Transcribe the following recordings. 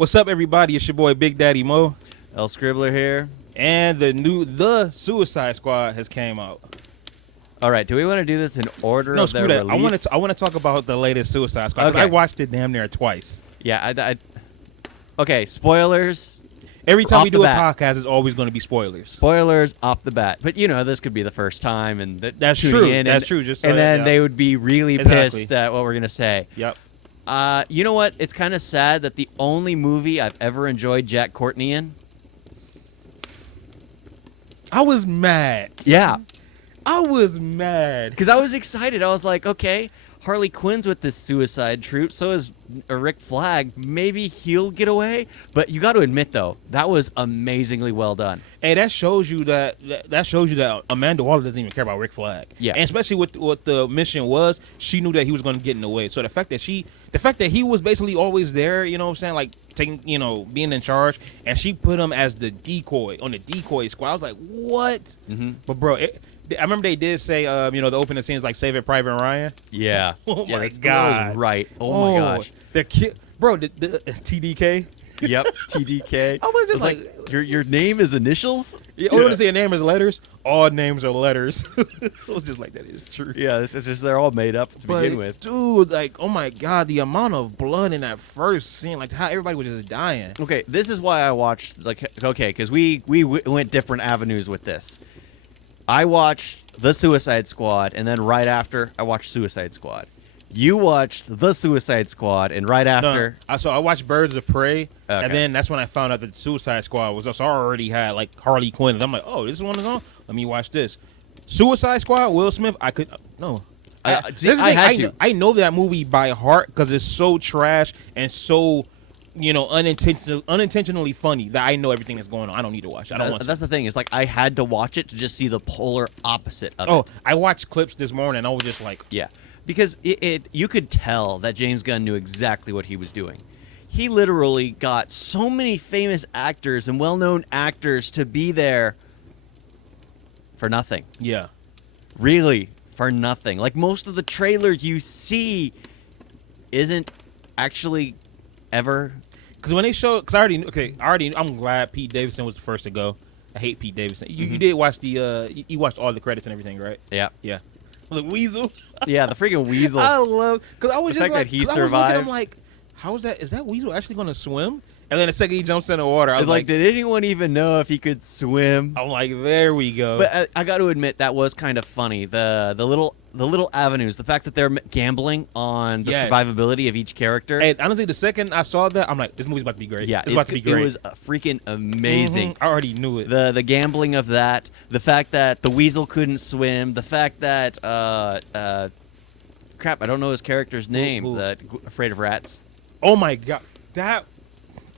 What's up, everybody? It's your boy Big Daddy Mo, EL-SCRIBBLER here. and the Suicide Squad has came out. All right, do we want to do this in order No, of their screw that. release? I want to talk about the latest Suicide Squad. 'Cause Okay. I watched it damn near twice. Yeah, okay, spoilers. Every time Off we the do a bat. podcast, it's always going to be spoilers. Spoilers off the bat. But, this could be the first time. And That's tuning true. in That's and, true. Just and then they would be really Exactly. pissed at what we're going to say. Yep. You know what? It's kind of sad that the only movie I've ever enjoyed Jack Courtney in. I was mad. Yeah. I was mad. Because I was excited. I was like, okay, Harley Quinn's with this suicide troupe. So is Rick Flag. Maybe he'll get away. But you got to admit, though, that was amazingly well done. Hey, that shows you that Amanda Waller doesn't even care about Rick Flag. Yeah. And especially with what the mission was, she knew that he was going to get in the way. So the fact that he was basically always there, you know what I'm saying, like taking, being in charge, and she put him as the decoy on the decoy squad. I was like, what? Mm-hmm. But bro, I remember they did say, the opening scenes like Saving Private Ryan. Yeah. Oh yeah, my that God. was right. Oh my gosh. The kid, bro, the TDK. Yep. TDK. I was just like your name is initials. Yeah, I want to say a name is letters. All names are letters. I was just like, that is true. Yeah, it's just they're all made up to begin with. Dude, like, oh my God, the amount of blood in that first scene, like how everybody was just dying. Okay, this is why I watched because we went different avenues with this. I watched The Suicide Squad, and then right after I watched Suicide Squad. You watched The Suicide Squad, and right after I watched Birds of Prey, Okay. and then that's when I found out that Suicide Squad was also already had like Harley Quinn. And I'm like, oh, this one is on. Let me watch this. Suicide Squad, Will Smith. I could no. I This is the I thing, had to. I know that movie by heart because it's so trash and so, unintentionally funny that I know everything that's going on. I don't need to watch. I don't want to. That's the thing. Is like I had to watch it to just see the polar opposite of it. Oh, I watched clips this morning. And I was just like, Yeah, because you could tell that James Gunn knew exactly what he was doing. He literally got so many famous actors and well-known actors to be there for nothing. yeah. Really, for nothing. Like most of the trailers you see isn't actually ever. Because when they show, I'm glad Pete Davidson was the first to go. I hate Pete Davidson. You did watch you watched all the credits and everything, right? Yeah. Yeah. The Weasel. Yeah, the freaking Weasel. I love, because I was The just fact like, that he 'cause I was looking, survived. I'm like, how is that? Is that Weasel actually going to swim? And then the second he jumps in the water, I was It's like, did anyone even know if he could swim? I'm like, there we go. But I got to admit that was kind of funny. The little avenues, the fact that they're gambling on the Yes. survivability of each character. And honestly, the second I saw that, I'm like, this movie's about to be great. Yeah, it's about to be great. It was freaking amazing. I already knew it. The gambling of that, the fact that the Weasel couldn't swim, the fact that crap, I don't know his character's name. Who? The Afraid of Rats. Oh my God, that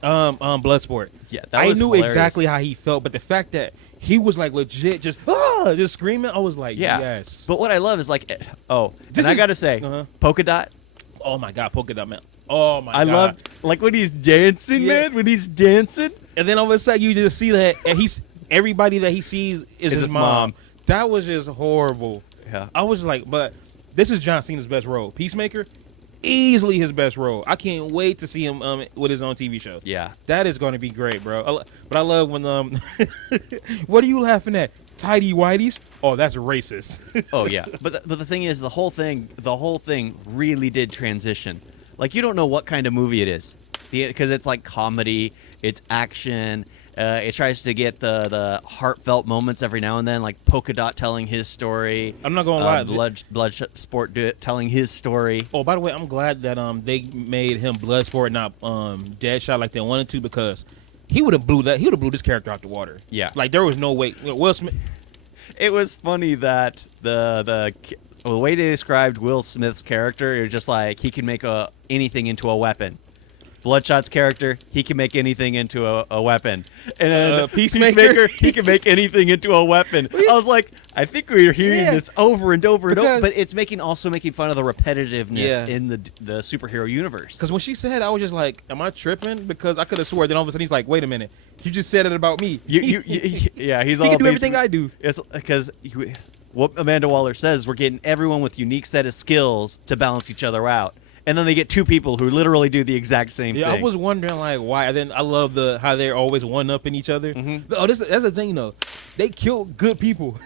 Bloodsport. Yeah, that I was knew hilarious. exactly how he felt, but the fact that he was like legit just screaming, I was like, Yeah. yes. But what I love is like, This and I is- gotta say, Uh-huh. Polka Dot. Oh my God, Polka Dot Man. Oh my I God. love like when he's dancing, Yeah. man. When he's dancing. And then all of a sudden you just see that, and everybody that he sees is his mom. That was just horrible. Yeah. I was like, but this is John Cena's best role. Peacemaker, easily his best role. I can't wait to see him with his own TV show. Yeah. That is going to be great, bro. But I love when what are you laughing at? Tidy whities? Oh, that's racist. Oh yeah. But the thing is, the whole thing really did transition. Like you don't know what kind of movie it is, because it's like comedy, it's action. It tries to get the heartfelt moments every now and then, like Polka Dot telling his story. I'm not gonna lie. Bloodsport telling his story. Oh, by the way, I'm glad that they made him Bloodsport, not Deadshot like they wanted to, because he would have blew this character out the water. Yeah. Like there was no way. Will Smith. It was funny that the way they described Will Smith's character, it was just like he can make anything into a weapon. Bloodshot's character, he can make anything into a weapon. And then Peacemaker, he can make anything into a weapon. I was like, I think we're hearing this over and over and over. But it's also making fun of the repetitiveness in the superhero universe. Because when she said, I was just like, am I tripping? Because I could have swore. Then all of a sudden he's like, wait a minute, you just said it about me. Yeah, he's he all can do everything I do. It's because what Amanda Waller says, we're getting everyone with unique set of skills to balance each other out. and then they get two people who literally do the exact same Yeah, thing. I was wondering like why. And then I love how they're always one upping each other. Mm-hmm. Oh, that's the thing though. They kill good people.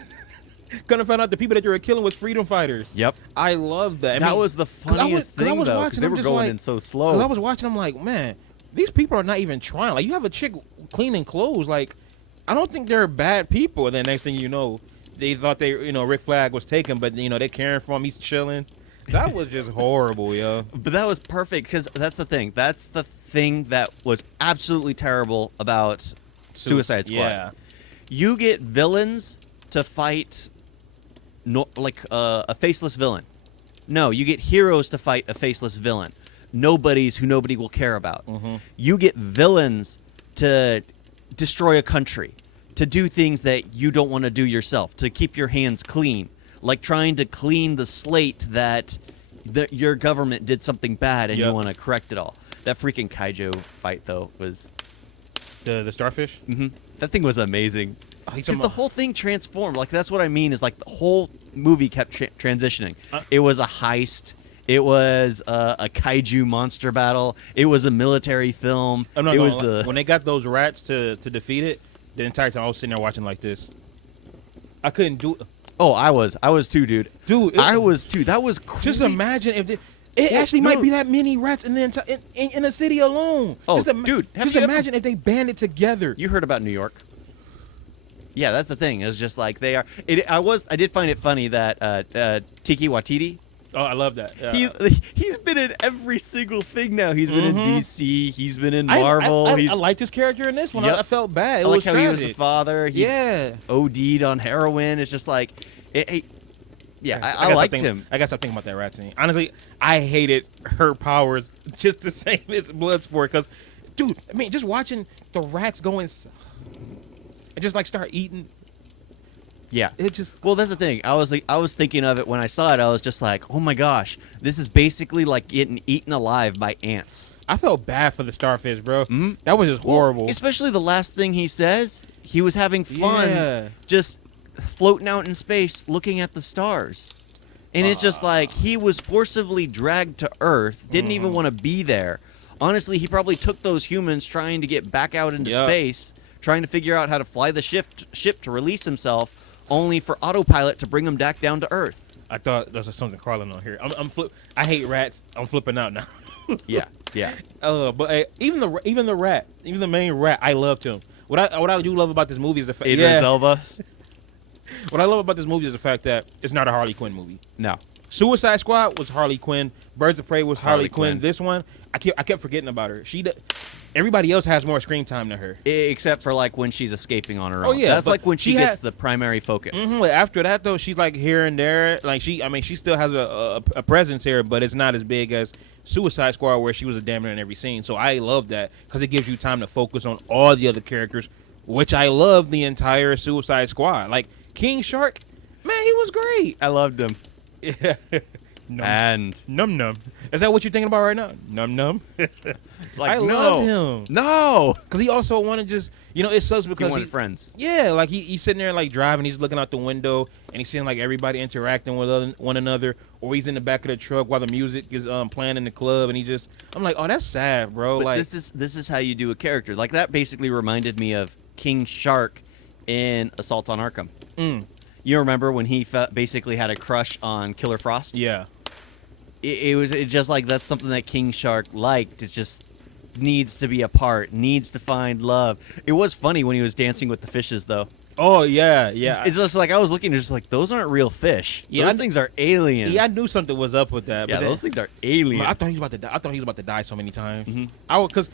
Gonna find out the people that they were killing was freedom fighters. Yep. I love that. That was the funniest thing, though, because they were going in so slow. Because I was watching, I'm like, man, these people are not even trying. Like, you have a chick cleaning clothes. Like, I don't think they're bad people. And then next thing you know, they thought Rick Flag was taken, but, they're caring for him. He's chilling. That was just horrible, yo. But that was perfect, because that's the thing. That's the thing that was absolutely terrible about Suicide Squad. Yeah. You get villains to fight a faceless villain. No, you get heroes to fight a faceless villain. Nobody will care about. Mm-hmm. You get villains to destroy a country, to do things that you don't want to do yourself, to keep your hands clean, like trying to clean the slate that your government did something bad and you want to correct it all. That freaking Kaiju fight, though, was... The starfish? Mm-hmm. That thing was amazing. Because the about... whole thing transformed. Like, that's what I mean, is like the whole movie kept transitioning. It was a heist. It was a kaiju monster battle. It was a military film. When they got those rats to defeat it, the entire time I was sitting there watching like this. I couldn't do it. Oh, I was too, dude. I was too. That was crazy. Just imagine if it might be that many rats in the in a city alone. Oh, dude, just imagine if they banded together. You heard about New York? Yeah, that's the thing. It's just like they are. I did find it funny that Tiki Watiti. Oh, I love that. Yeah. He's been in every single thing now. He's been in DC. He's been in Marvel. I liked his character in this one. Yep. I felt bad. I like how he was the father. He yeah. OD'd on heroin. It's just like, I liked him. I gotta stop thinking about that rat scene. Honestly, I hated her powers just the same as Bloodsport. Because, dude, I mean, just watching the rats go and just like start eating. Yeah. It just... Well, that's the thing. I was thinking of it when I saw it. I was just like, oh my gosh, this is basically like getting eaten alive by ants. I felt bad for the starfish, bro. Mm-hmm. That was just horrible. Well, especially the last thing he says. He was having fun just floating out in space looking at the stars. And it's just like he was forcibly dragged to Earth, didn't even want to be there. Honestly, he probably took those humans trying to get back out into space, trying to figure out how to fly the ship to release himself, only for autopilot to bring him back down to Earth. I thought there was something crawling on here. I hate rats. I'm flipping out now. yeah. But even the main rat, I loved him. What I do love about this movie is the fact. Idris Elba. What I love about this movie is the fact that it's not a Harley Quinn movie. No. Suicide Squad was Harley Quinn. Birds of Prey was Harley Quinn. This one, I kept forgetting about her. Everybody else has more screen time than her, except for like when she's escaping on her own. Oh yeah, that's like when she gets the primary focus. Mm-hmm, after that though, she's like here and there. Like she still has a presence here, but it's not as big as Suicide Squad, where she was a damn near in every scene. So I love that because it gives you time to focus on all the other characters, which I love the entire Suicide Squad. Like King Shark, man, he was great. I loved him. Yeah. Num num. Is that what you're thinking about right now? Num. Like, I love him. No. Because he also wanted it sucks because he wanted friends. Yeah, like he's sitting there like driving, he's looking out the window and he's seeing like everybody interacting with one another, or he's in the back of the truck while the music is playing in the club, and I'm like, oh, that's sad, bro. But like this is how you do a character. Like that basically reminded me of King Shark in Assault on Arkham. You remember when he basically had a crush on Killer Frost? Yeah. It was just like that's something that King Shark liked. It just needs to be apart, needs to find love. It was funny when he was dancing with the fishes, though. Oh yeah. It's just like I was looking, just like those aren't real fish. Yeah, those things are alien. Yeah, I knew something was up with that. Yeah, but those things are alien. I thought he was about to die. I thought he was about to die so many times. Because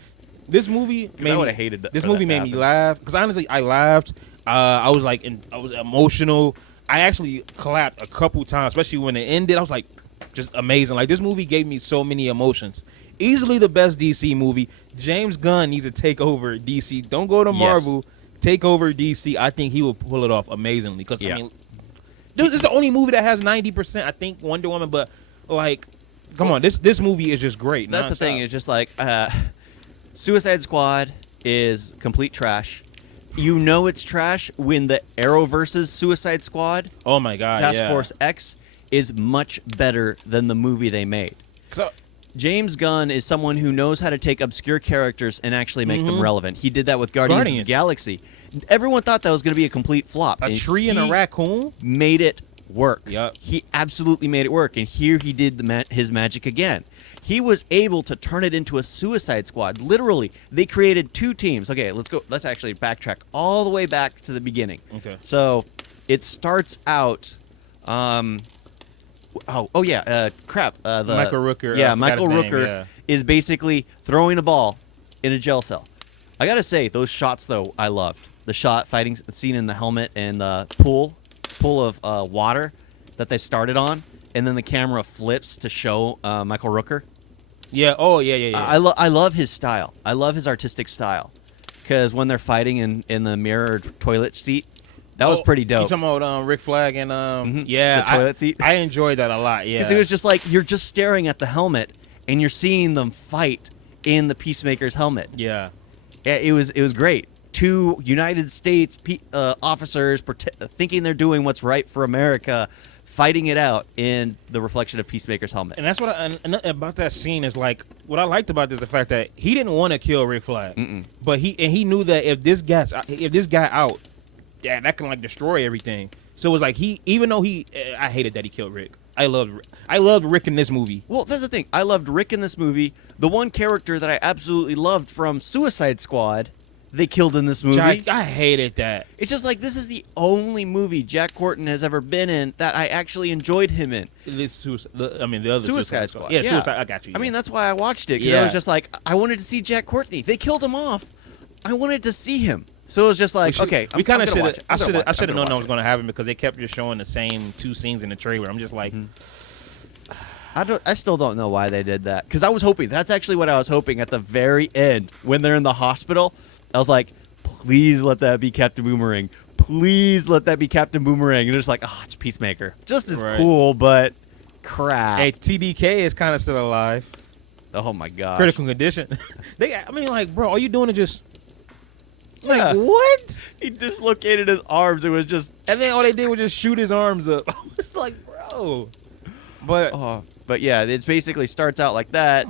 this movie I would have hated that. This movie made me laugh. Because honestly, I laughed. I was like, I was emotional. I actually clapped a couple times, especially when it ended. I was like, just amazing. Like this movie gave me so many emotions. Easily the best DC movie. James Gunn needs to take over DC. Don't go to Marvel. Take over DC. I think he will pull it off amazingly. Because I mean, dude, it's the only movie that has 90%. I think Wonder Woman, but like, come on, this movie is just great. That's the thing. It's just like Suicide Squad is complete trash. You know it's trash when the Arrowverse's Suicide Squad. Oh my God, Task Force X is much better than the movie they made. So James Gunn is someone who knows how to take obscure characters and actually make them relevant. He did that with Guardians of the Galaxy. Everyone thought that was going to be a complete flop. A tree and a raccoon made it work. Yep. He absolutely made it work, and here he did his magic again. He was able to turn it into a Suicide Squad. Literally, they created 2 teams. Okay, let's go. Let's actually backtrack all the way back to the beginning. Okay. So it starts out. Crap. Michael Rooker. Yeah, Michael Rooker is basically throwing a ball in a jail cell. I gotta say, those shots though, I loved the fighting scene in the helmet and the pool of water that they started on, and then the camera flips to show Michael Rooker. Yeah. Oh, yeah. I love his style. I love his artistic style, because when they're fighting in the mirrored toilet seat, that was pretty dope. You talking about Rick Flag and the toilet seat? I enjoyed that a lot. Yeah, because it was just like you're just staring at the helmet and you're seeing them fight in the Peacemaker's helmet. Yeah, it was great. 2 United States officers thinking they're doing what's right for America, fighting it out in the reflection of Peacemaker's helmet. and that's what and about that scene is like what I liked about this, the fact that he didn't want to kill Rick Flag, but he knew that if this guy out, that can like destroy everything. So it was like even though I hated that he killed Rick. I loved Rick in this movie. Well, that's the thing. I loved Rick in this movie. The one character that I absolutely loved from Suicide Squad, they killed in this movie. I hated that. It's just like this is the only movie Jack Horton has ever been in that I actually enjoyed him in. The other Suicide Squad. Yeah, Suicide. I got you. I mean, that's why I watched it, because I was just like, I wanted to see Jack Courtney. They killed him off. I wanted to see him. So it was just like, okay, we kind of should. I should have known that was going to happen, because they kept just showing the same 2 scenes in the trailer. I'm just like, I still don't know why they did that, because I was hoping. That's actually what I was hoping at the very end when they're in the hospital. I was like, please let that be Captain Boomerang. Please let that be Captain Boomerang. And it's like, oh, it's Peacemaker. Just as cool, but crap. Hey, TDK is kind of still alive. Oh my god. Critical condition. Bro, all you doing is just. Like, what? He dislocated his arms. It was just. And then all they did was just shoot his arms up. It's like, bro. But yeah, it basically starts out like that,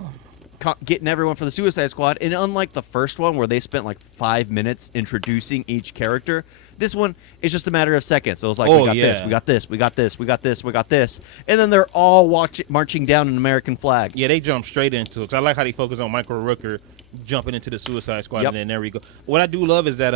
getting everyone for the Suicide Squad. And unlike the first one, where they spent like 5 minutes introducing each character, this one is just a matter of seconds. So it was like, we got this, we got this, we got this, we got this, we got this. And then they're all marching down an American flag. Yeah, they jumped straight into it. 'Cause I like how they focus on Michael Rooker jumping into the Suicide Squad, and then there we go. What I do love is that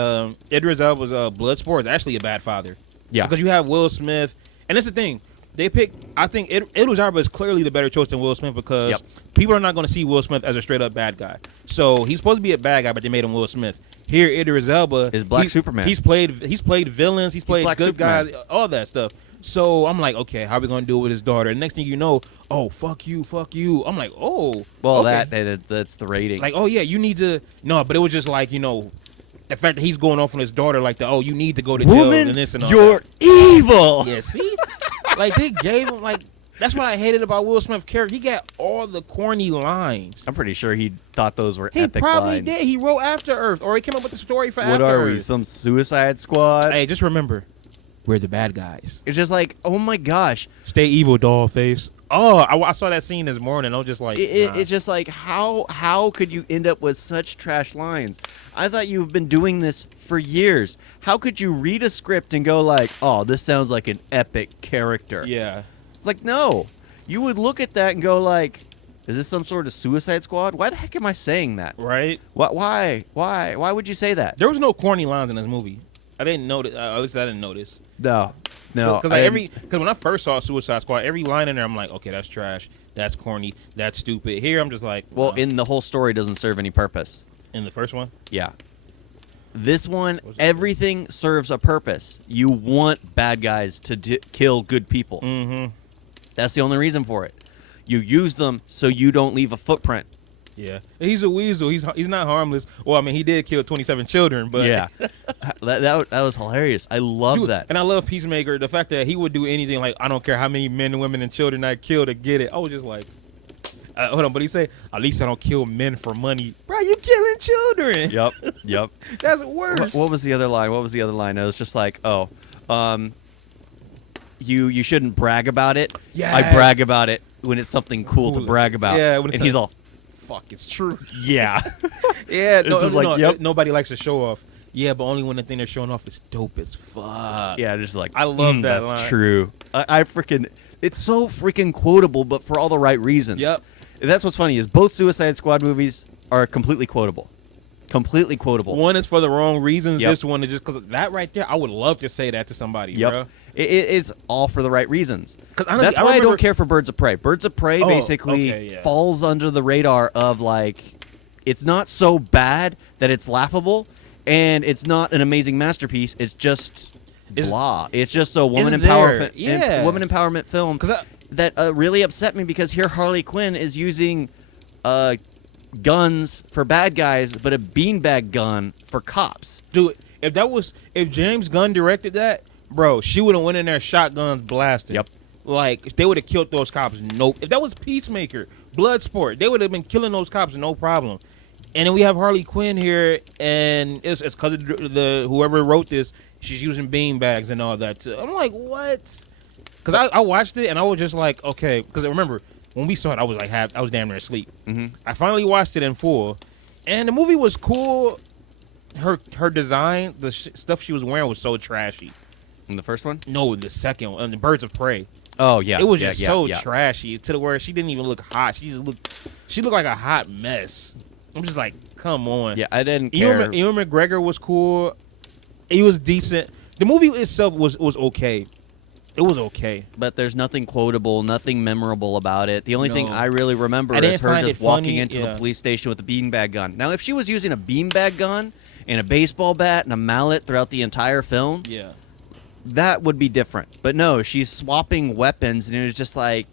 Idris Elba's Bloodsport is actually a bad father. Yeah. Because you have Will Smith, and that's the thing. They pick. I think Idris Elba is clearly the better choice than Will Smith, because people are not going to see Will Smith as a straight up bad guy. So he's supposed to be a bad guy, but they made him Will Smith. Here, Idris Elba is Black Superman. He's played villains. He's played good Superman. guys. All that stuff. So I'm like, okay, how are we gonna do it with his daughter? And next thing you know, oh, fuck you. I'm like, oh. Well, okay. that's the rating. Like, oh yeah, you need to. No, but it was just like, the fact that he's going off on his daughter, like you need to go to jail and this and all you're that. evil. Yeah, see, like they gave him that's what I hated about Will Smith's character. He got all the corny lines. I'm pretty sure he thought those were epic lines. He probably did. He wrote After Earth, or he came up with the story for After Earth. What are we, some Suicide Squad? Hey, just remember, we're the bad guys. It's just like, oh my gosh. Stay evil, doll face. Oh, I saw that scene this morning. I was just like, it's just like, how could you end up with such trash lines? I thought you've been doing this for years. How could you read a script and go like, oh, this sounds like an epic character? Yeah. It's like, no. You would look at that and go like, is this some sort of Suicide Squad? Why the heck am I saying that? Right. Why would you say that? There was no corny lines in this movie. I didn't notice. At least I didn't notice. No. Because when I first saw Suicide Squad, every line in there, I'm like, okay, that's trash. That's corny. That's stupid. Here, I'm just like, well, in the whole story doesn't serve any purpose. In the first one? Yeah. This one, everything serves a purpose. You want bad guys to kill good people. Mm-hmm. That's the only reason for it. You use them so you don't leave a footprint. Yeah, he's a weasel. He's not harmless. Well, I mean, he did kill 27 children, but yeah, that was hilarious. I love that, and I love Peacemaker. The fact that he would do anything, like I don't care how many men and women and children I kill to get it. I was just like, hold on, but he said, at least I don't kill men for money. Bro, you killing children. Yep. That's worse. What was the other line? It was just like, oh, you shouldn't brag about it. Yeah. I brag about it when it's something cool to Cool. brag about. Yeah, when it's and he's all, Fuck, it's true. yeah. Yeah, It's just like, yep. Nobody likes to show off. Yeah, but only when the thing they're showing off is dope as fuck. Yeah, just like, I love that that's line. true. I freaking, it's so freaking quotable, but for all the right reasons. Yep. That's what's funny is both Suicide Squad movies are completely quotable. Completely quotable. One is for the wrong reasons. Yep. This one is just because that right there. I would love to say that to somebody, Yep. bro. It's all for the right reasons. 'Cause honestly, That's I why I remember- don't care for Birds of Prey. Birds of Prey Oh, basically okay, yeah. falls under the radar of like, it's not so bad that it's laughable, and it's not an amazing masterpiece. It's just blah. It's just a woman It's there. empowerment, Yeah. woman empowerment film 'Cause that really upset me because here Harley Quinn is using guns for bad guys, but a beanbag gun for cops. Dude, if James Gunn directed that, bro, she would have went in there shotguns blasted. Yep. Like they would have killed those cops. Nope. If that was Peacemaker, Bloodsport, they would have been killing those cops no problem. And then we have Harley Quinn here, and it's because of the whoever wrote this, she's using beanbags and all that too. I'm like, what? Because I watched it and I was just like, okay. Because remember when we saw it, I was damn near asleep. Mm-hmm. I finally watched it in full, and the movie was cool. Her design, the stuff she was wearing was so trashy. In the first one? No, the second one, the Birds of Prey. Oh yeah, It was yeah, just yeah, so yeah. trashy to the where she didn't even look hot. She looked like a hot mess. I'm just like, come on. Yeah, I didn't care. Ewan McGregor was cool. He was decent. The movie itself was okay. It was okay. But there's nothing quotable, nothing memorable about it. The only thing No. I really remember I is didn't her find just it walking funny, into yeah. the police station with a beanbag gun. Now, if she was using a beanbag gun and a baseball bat and a mallet throughout the entire film, Yeah. that would be different. But no, she's swapping weapons, and it was just like,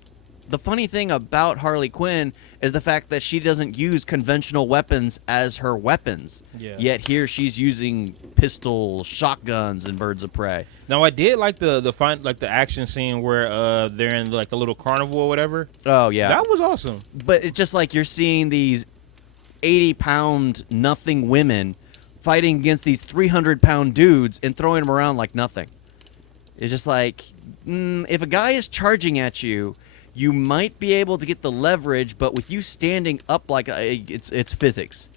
the funny thing about Harley Quinn is the fact that she doesn't use conventional weapons as her weapons. Yeah. Yet here she's using pistols, shotguns, and Birds of Prey. Now I did like the action scene where they're in like the little carnival or whatever. Oh yeah, That was awesome. but it's just like you're seeing these 80-pound nothing women fighting against these 300-pound dudes and throwing them around like nothing. It's just like, if a guy is charging at you, you might be able to get the leverage, but with you standing up like it's physics.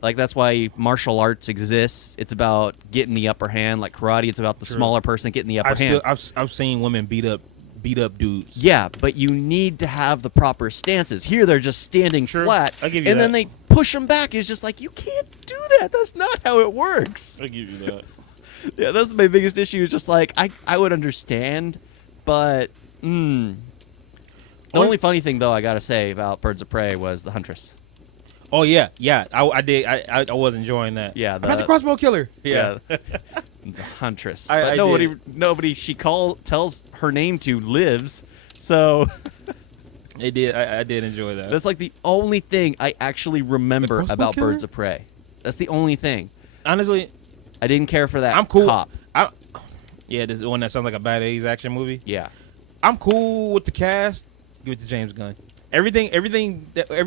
Like that's why martial arts exists. It's about getting the upper hand. Like karate, it's about the True. smaller person getting the upper hand. I've seen women beat up dudes. Yeah, but you need to have the proper stances. Here they're just standing Sure, flat, I'll give you and that. then they push them back. It's just like, you can't do that. That's not how it works. I give you that. Yeah, that's my biggest issue. Is just like I would understand, but the only funny thing though I gotta say about Birds of Prey was the Huntress. Oh yeah. I did. I was enjoying that. Yeah, I got the crossbow killer. Yeah. The Huntress. I But nobody she tells her name to lives. So It did. I did enjoy that. that's like the only thing I actually remember crossbow about killer? Birds of Prey. That's the only thing. Honestly, I didn't care for that. I'm cool. Cop. Yeah, this is the one that sounds like a bad 80s action movie. Yeah. I'm cool with the cast. Give it to James Gunn. Every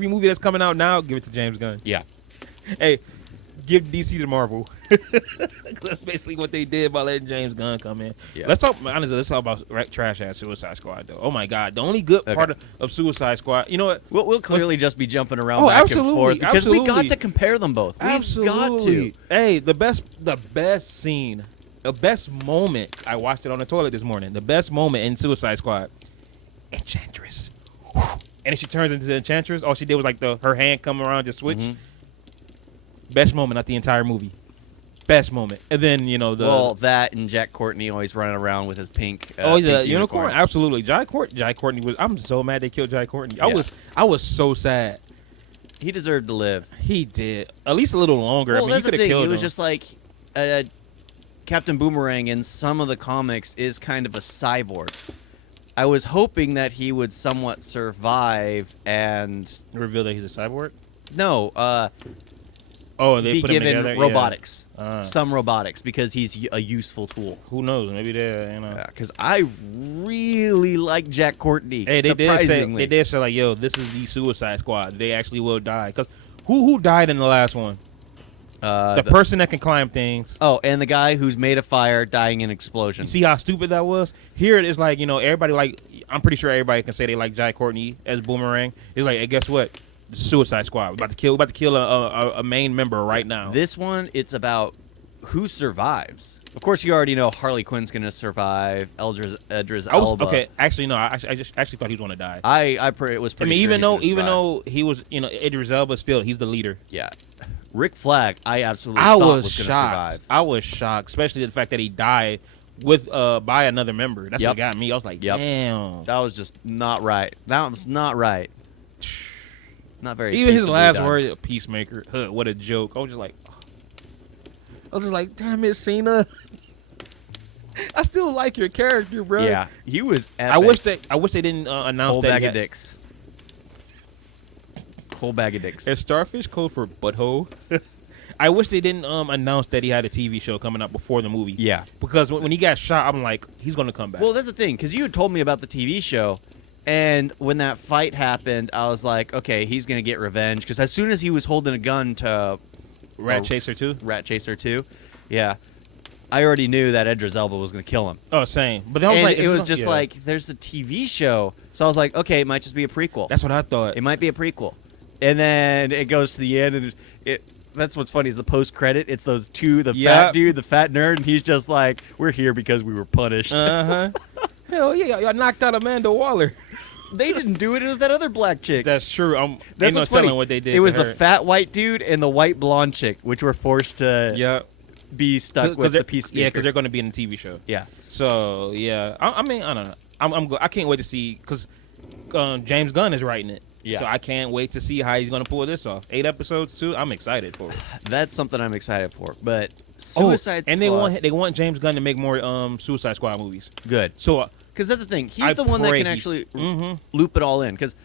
movie that's coming out now, give it to James Gunn. Yeah. Hey, give DC to Marvel. That's basically what they did by letting James Gunn come in. Yeah. Let's talk about trash ass Suicide Squad though. Oh my God, the only good part of Suicide Squad. You know what? We'll clearly just be jumping around Oh, back absolutely, and forth because we got absolutely. to compare them both. We've got to. Hey, the best scene, the best moment. I watched it on the toilet this morning. The best moment in Suicide Squad, Enchantress. And if she turns into the Enchantress, all she did was like her hand come around, just switch. Mhm. Best moment, not the entire movie. Best moment, and then That and Jack Courtney always running around with his pink. the pink unicorn, absolutely. Jai Courtney was. I'm so mad they killed Jai Courtney. I was so sad. He deserved to live. He did at least a little longer. Well, I mean, that's you the could have thing. killed It was him. just like Captain Boomerang in some of the comics is kind of a cyborg. I was hoping that he would somewhat survive and Reveal that he's a cyborg. They be put him given together? robotics, Yeah. some robotics, because he's a useful tool. Who knows? Maybe they're Because I really like Jack Courtney. Hey, they surprisingly. did say like, yo, this is the Suicide Squad. They actually will die. Cause who died in the last one? The person that can climb things. Oh, and the guy who's made of fire dying in explosion. You see how stupid that was? Here it is like, everybody like, I'm pretty sure everybody can say they like Jai Courtney as Boomerang. It's like, hey, guess what? Suicide Squad. We're about to kill a main member right now. This one, it's about who survives. Of course, you already know Harley Quinn's gonna survive. Idris Elba. Okay, actually no. I just actually thought he was gonna die. It was pretty. I mean, sure even though he was, Idris Elba, still he's the leader. Yeah. Rick Flag, I absolutely thought was gonna survive. I was shocked, especially the fact that he died with by another member. That's what got me. I was like, damn. That was just not right. That was not right. Not very. Even his last word, Peacemaker. What a joke. I was just like, damn it, Cena. I still like your character, bro. Yeah, he was epic. I wish they didn't announce Whole that. bag of dicks. Whole bag of dicks. Is Starfish code for butthole? I wish they didn't announce that he had a TV show coming out before the movie. Yeah. Because when he got shot, I'm like, he's gonna come back. Well, that's the thing, because you had told me about the TV show, and when that fight happened, I was like, okay, he's gonna get revenge. Because as soon as he was holding a gun to Rat Chaser 2? Rat Chaser 2, yeah, I already knew that Idris Elba was gonna kill him. Oh, same. But then I was like, it was just like, there's a TV show, so I was like, okay, it might just be a prequel. That's what I thought. It might be a prequel. And then it goes to the end, and that's what's funny is the post credit. It's those two, the fat dude, the fat nerd, and he's just like, "We're here because we were punished." Hell yeah, y'all knocked out Amanda Waller. They didn't do it. It was that other black chick. That's true. That's ain't no what's funny. telling what they did. It was to the her. fat white dude and the white blonde chick, which were forced to be stuck with the Peacemaker. Yeah, because they're going to be in the TV show. Yeah. So yeah, I mean, I don't know. I can't wait to see because James Gunn is writing it. Yeah. So I can't wait to see how he's going to pull this off. 8 episodes too. I'm excited for it. That's something I'm excited for. But Suicide Squad. And they want James Gunn to make more Suicide Squad movies. Good. So because that's the thing. He's the one that can actually loop it all in. Because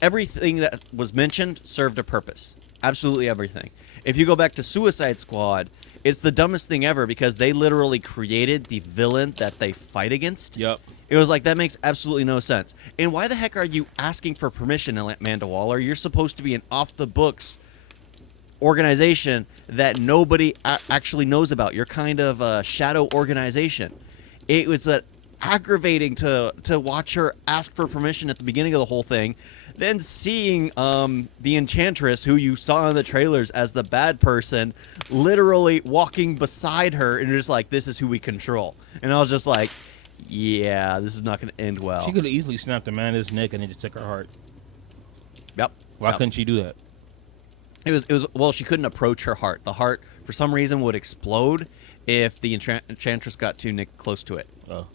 everything that was mentioned served a purpose. Absolutely everything. If you go back to Suicide Squad, it's the dumbest thing ever because they literally created the villain that they fight against. Yep. It was like, that makes absolutely no sense. And why the heck are you asking for permission, Amanda Waller? You're supposed to be an off-the-books organization that nobody actually knows about. You're kind of a shadow organization. It was aggravating to watch her ask for permission at the beginning of the whole thing, then seeing the Enchantress, who you saw in the trailers as the bad person, literally walking beside her, and you're just like, this is who we control. And I was just like, yeah, this is not going to end well. She could have easily snapped Amanda's neck and then just took her heart. Yep. Why couldn't she do that? It was well, she couldn't approach her heart. The heart, for some reason, would explode if the Enchantress got too close to it. Oh.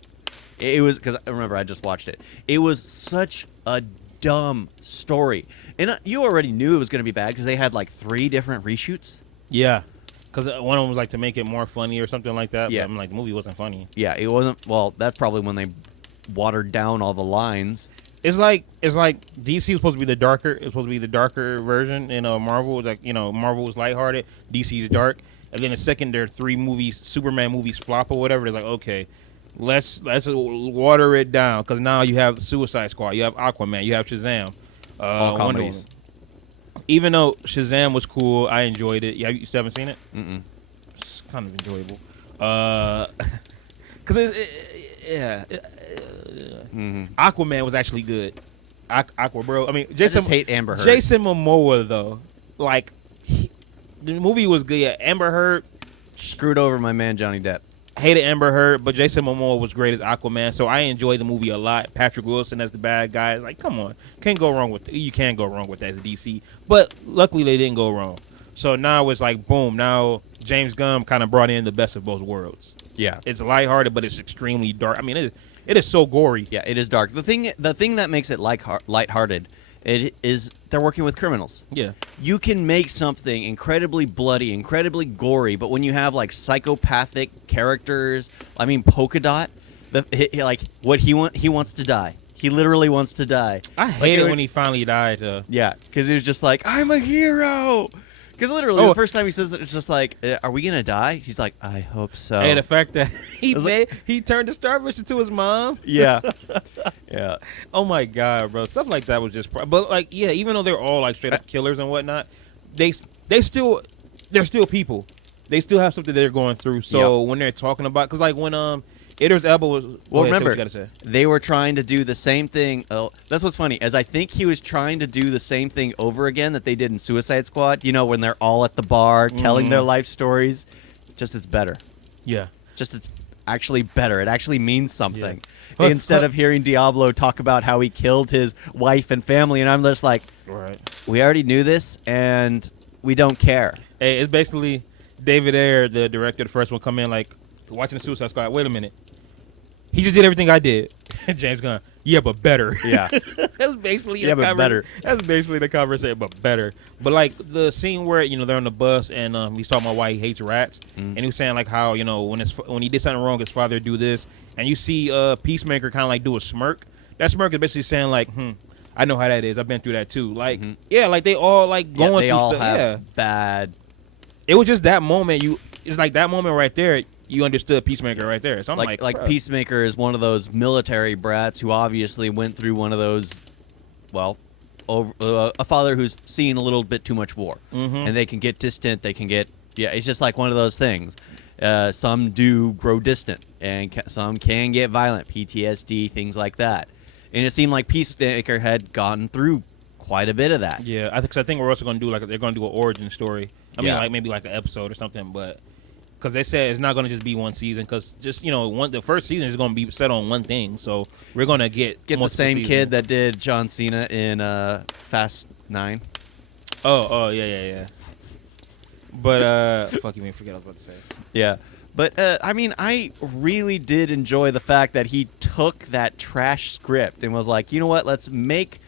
It was, because remember, I just watched it. It was such a dumb story. And you already knew it was going to be bad because they had like 3 different reshoots. Yeah. Because one of them was like to make it more funny or something like that. Yeah. But I'm like, the movie wasn't funny. Yeah, it wasn't. Well, that's probably when they watered down all the lines. It's like DC was supposed to be the darker. It's supposed to be the darker version. Marvel was like, Marvel was lighthearted. DC is dark. And then the second there are 3 movies, Superman movies flop or whatever. They're like, okay, let's water it down because now you have Suicide Squad, you have Aquaman, you have Shazam. All comedies. Even though Shazam was cool, I enjoyed it. Yeah, you still haven't seen it? Mm-mm. It's kind of enjoyable. Because Aquaman was actually good. Aqua, bro. I mean, I just hate Amber Heard. Jason Momoa though, like the movie was good. Yeah, Amber Heard screwed over my man Johnny Depp. Hated Amber Heard, but Jason Momoa was great as Aquaman, so I enjoyed the movie a lot. Patrick Wilson as the bad guy is like, come on, can't go wrong with you can't go wrong with that as DC. But luckily they didn't go wrong. So now it's like boom. Now James Gunn kind of brought in the best of both worlds. Yeah, it's lighthearted, but it's extremely dark. I mean, it is so gory. Yeah, it is dark. The thing that makes it lighthearted, it is they're working with criminals. Yeah. You can make something incredibly bloody, incredibly gory, but when you have like psychopathic characters, I mean Polka Dot, like what he wants to die. He literally wants to die. I hate it when he finally died. Yeah, because he was just like, I'm a hero. Because literally the first time he says it, it's just like, are we going to die? He's like, I hope so. Hey, the fact that he turned the Starfish into his mom. Yeah. Yeah. Oh, my God, bro. Stuff like that was just... But, like, yeah, even though they're all, like, straight-up killers and whatnot, they're still people. They still have something they're going through. So when they're talking about... Because, like, when Idris Elba was. Well, go ahead, say what remember, you gotta say. they were trying to do the same thing. Oh, that's what's funny, as I think he was trying to do the same thing over again that they did in Suicide Squad. You know, when they're all at the bar telling their life stories. Just it's better. Yeah. Just it's actually better. It actually means something. Yeah. Instead of hearing Diablo talk about how he killed his wife and family, and I'm just like, Right. we already knew this, and we don't care. Hey, it's basically David Ayer, the director of the first one, come in like watching the Suicide Squad. Wait a minute. He just did everything I did. James Gunn. Yeah, but better. Yeah. That's basically Yeah, but better. That's basically the conversation, but better. But like the scene where they're on the bus and he's talking about why he hates rats, and he was saying like how when he did something wrong, his father do this, and you see Peacemaker kind of like do a smirk. That smirk is basically saying like, I know how that is. I've been through that too. Like, yeah, like they all like going they through all stuff. have Yeah, bad. it was just that moment. It's like that moment right there. You understood Peacemaker right there. So I'm like bruh. Peacemaker is one of those military brats who obviously went through one of those, well, a father who's seen a little bit too much war, and they can get distant. They can get it's just like one of those things. Some do grow distant, and some can get violent, PTSD, things like that. And it seemed like Peacemaker had gotten through quite a bit of that. Yeah, I think we're also gonna do they're gonna do an origin story. I mean, Yeah. like maybe like an episode or something, but. Because they said it's not going to just be one season. Because just the first season is going to be set on one thing. So we're going to get the same kid that did John Cena in Fast 9. Oh yeah. But fuck, you made me forget what I was about to say. Yeah, but I mean, I really did enjoy the fact that he took that trash script and was like, you know what? Let's make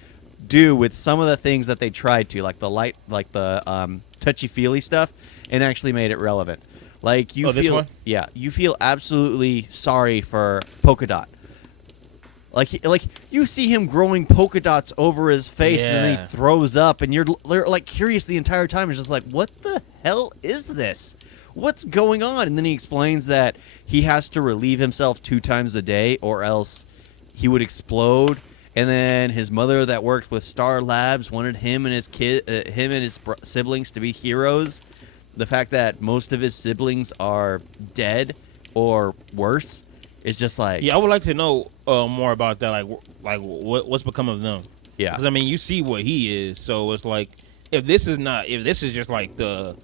do with some of the things that they tried to, like the touchy-feely stuff, and actually made it relevant. Like you feel, this one? Yeah, you feel absolutely sorry for Polka Dot. Like you see him growing polka dots over his face, and then he throws up, and you're like curious the entire time. It's just like, what the hell is this? What's going on? And then he explains that he has to relieve himself 2 times a day, or else he would explode. And then his mother that worked with Star Labs wanted him and his siblings to be heroes. The fact that most of his siblings are dead or worse is just like... Yeah, I would like to know more about that. Like what's become of them? Yeah. Because I mean, you see what he is, so it's like if this is just like the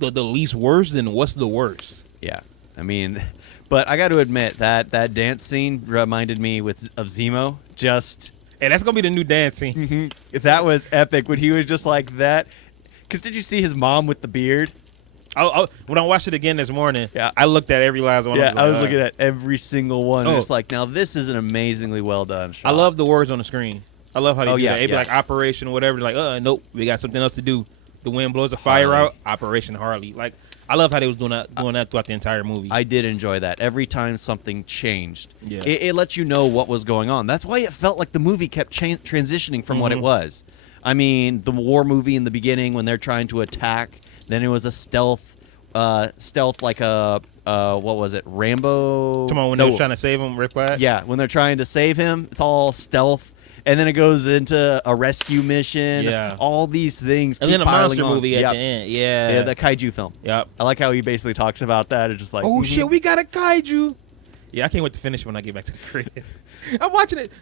least worst, then what's the worst? Yeah, I mean, but I got to admit that dance scene reminded me of Zemo. Just... And that's gonna be the new dance scene. That was epic when he was just like that. Because did you see his mom with the beard? When I watched it again this morning, yeah. I looked at every last one. Yeah, I was looking at every single one. Oh. Just like, now this is an amazingly well done shot. I love the words on the screen. I love how they do that. It'd be yeah. like Operation whatever. Like, nope, we got something else to do. The wind blows the fire out. Operation Harley. Like, I love how they was doing that throughout the entire movie. I did enjoy that. Every time something changed, Yeah. it lets you know what was going on. That's why it felt like the movie kept transitioning from what it was. I mean, the war movie in the beginning when they're trying to attack, then it was a stealth like a what was it, Rambo? Come on, when they were trying to save him, Rip Glass? Yeah, when they're trying to save him, it's all stealth. And then it goes into a rescue mission. Yeah. All these things. And keep then a piling monster on. movie at the end. Yeah. Yeah, the kaiju film. Yep. I like how he basically talks about that. It's just like, oh shit, we got a kaiju. Yeah, I can't wait to finish when I get back to the crib. I'm watching it.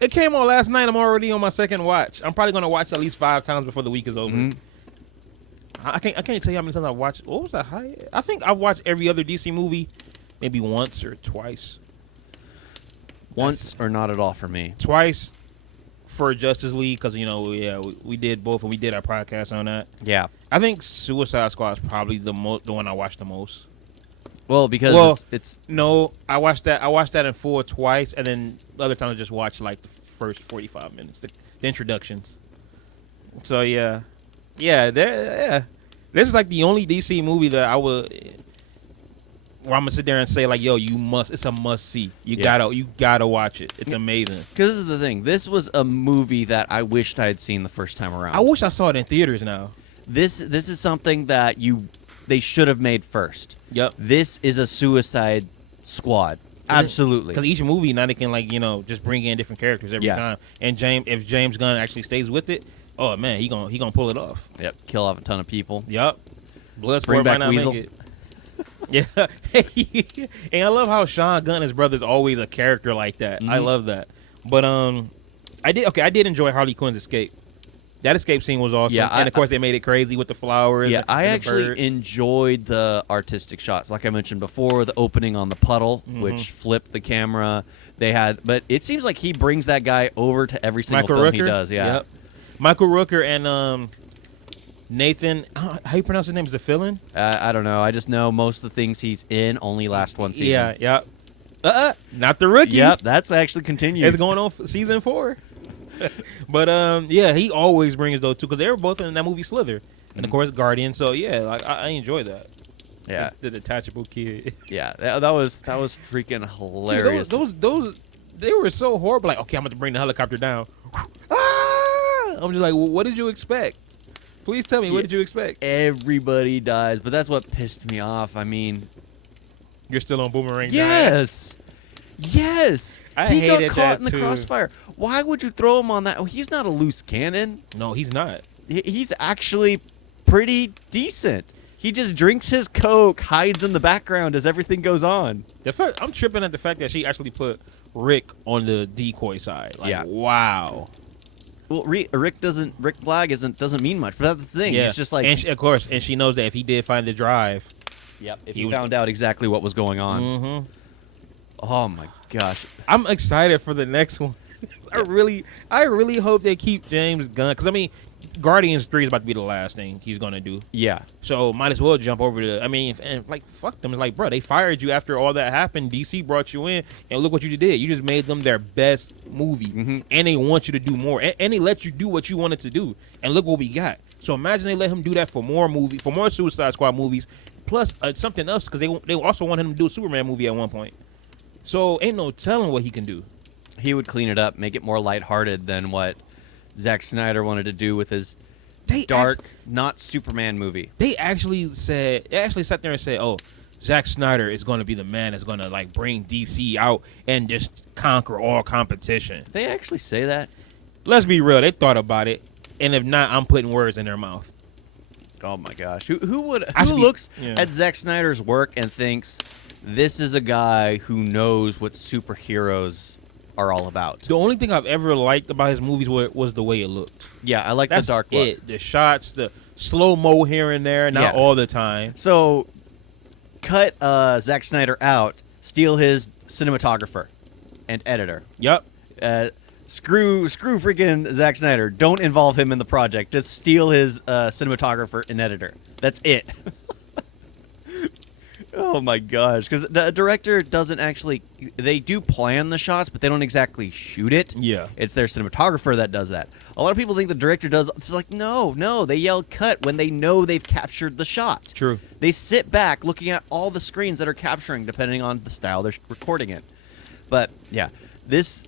It came on last night. I'm already on my second watch. I'm probably gonna watch at least 5 times before the week is over. I can't tell you how many times I watched. What was that high? I think I've watched every other DC movie, maybe once or twice. Once or not at all for me. Twice for Justice League because we did both and we did our podcast on that. Yeah. I think Suicide Squad is probably the one I watched the most. Well, because it's no, I watched that in full twice, and then the other time I just watched like the first 45 minutes, the introductions. So yeah. This is like the only DC movie that where I'm gonna sit there and say like, yo, it's a must see. You gotta watch it. It's amazing. Because this is the thing. This was a movie that I wished I had seen the first time around. I wish I saw it in theaters now. This is something that they should have made first. Yep. This is a Suicide Squad. Absolutely. Because each movie now they can just bring in different characters every time. And if James Gunn actually stays with it, oh man, he gonna pull it off. Yep. Kill off a ton of people. Yep. Bring Bloodsport back might not Weasel. make it. Yeah, and I love how Sean Gunn, his brother's always a character like that. I love that. But I did enjoy Harley Quinn's escape. That escape scene was awesome. Yeah, and of course they made it crazy with the flowers. Yeah, and I the actually birds. enjoyed the artistic shots. Like I mentioned before, the opening on the puddle, which flipped the camera. But it seems like he brings that guy over to every single Michael film Rooker. he does. Yeah, Yep. Michael Rooker and Nathan. How you pronounce his name? Is the villain? I don't know. I just know most of the things he's in only last one season. Yeah. Not the rookie. Yep, that's actually continued. It's going on season 4. But yeah, he always brings those two because they were both in that movie Slither, and of course Guardian. So yeah, like I enjoy that. Yeah, the detachable kid. yeah, that was freaking hilarious. Dude, those they were so horrible. Like, okay, I'm going to bring the helicopter down. Ah! I'm just like, well, what did you expect? Please tell me, what did you expect? Everybody dies, but that's what pissed me off. I mean, You're still on Boomerang. yes. Yes, I he got hated caught that in the too. crossfire. Why would you throw him on that? Oh, he's not a loose cannon. No, he's not. He's actually pretty decent. He just drinks his Coke, hides in the background as everything goes on. I'm tripping at the fact that she actually put Rick on the decoy side. Like, Yeah. wow. Well, Rick Flag doesn't mean much, but that's the thing. Yeah. It's just like, and of course, and she knows that if he did find the drive. yep, if he found out exactly what was going on. Mm-hmm. Oh my gosh. I'm excited for the next one. I really hope they keep James Gunn because I mean, Guardians 3 is about to be the last thing he's gonna do. Yeah. So might as well jump over to. I mean, and like fuck them. It's like, bro, they fired you after all that happened. DC brought you in, and look what you did. You just made them their best movie, and they want you to do more, and they let you do what you wanted to do. And look what we got. So imagine they let him do that for more Suicide Squad movies, plus something else because they also wanted him to do a Superman movie at one point. So ain't no telling what he can do. He would clean it up, make it more lighthearted than what Zack Snyder wanted to do with his dark, not Superman movie. They actually sat there and said, "Oh, Zack Snyder is going to be the man that's going to like bring DC out and just conquer all competition." They actually say that? Let's be real. They thought about it, and if not, I'm putting words in their mouth. Oh my gosh. Who Actually, looks yeah. at Zack Snyder's work and thinks this is a guy who knows what superheroes are all about? The only thing I've ever liked about his movies was the way it looked. Yeah, I like That's the dark look. it. The shots, the slow-mo here and there, not Yeah. all the time. So, cut Zack Snyder out, steal his cinematographer and editor. Yep. Screw freaking Zack Snyder. Don't involve him in the project. Just steal his cinematographer and editor. That's it. Oh my gosh. Because the director doesn't actually... They do plan the shots, but they don't exactly shoot it. Yeah. It's their cinematographer that does that. A lot of people think the director does... It's like, no. They yell cut when they know they've captured the shot. True. They sit back looking at all the screens that are capturing, depending on the style they're recording it. But, yeah. This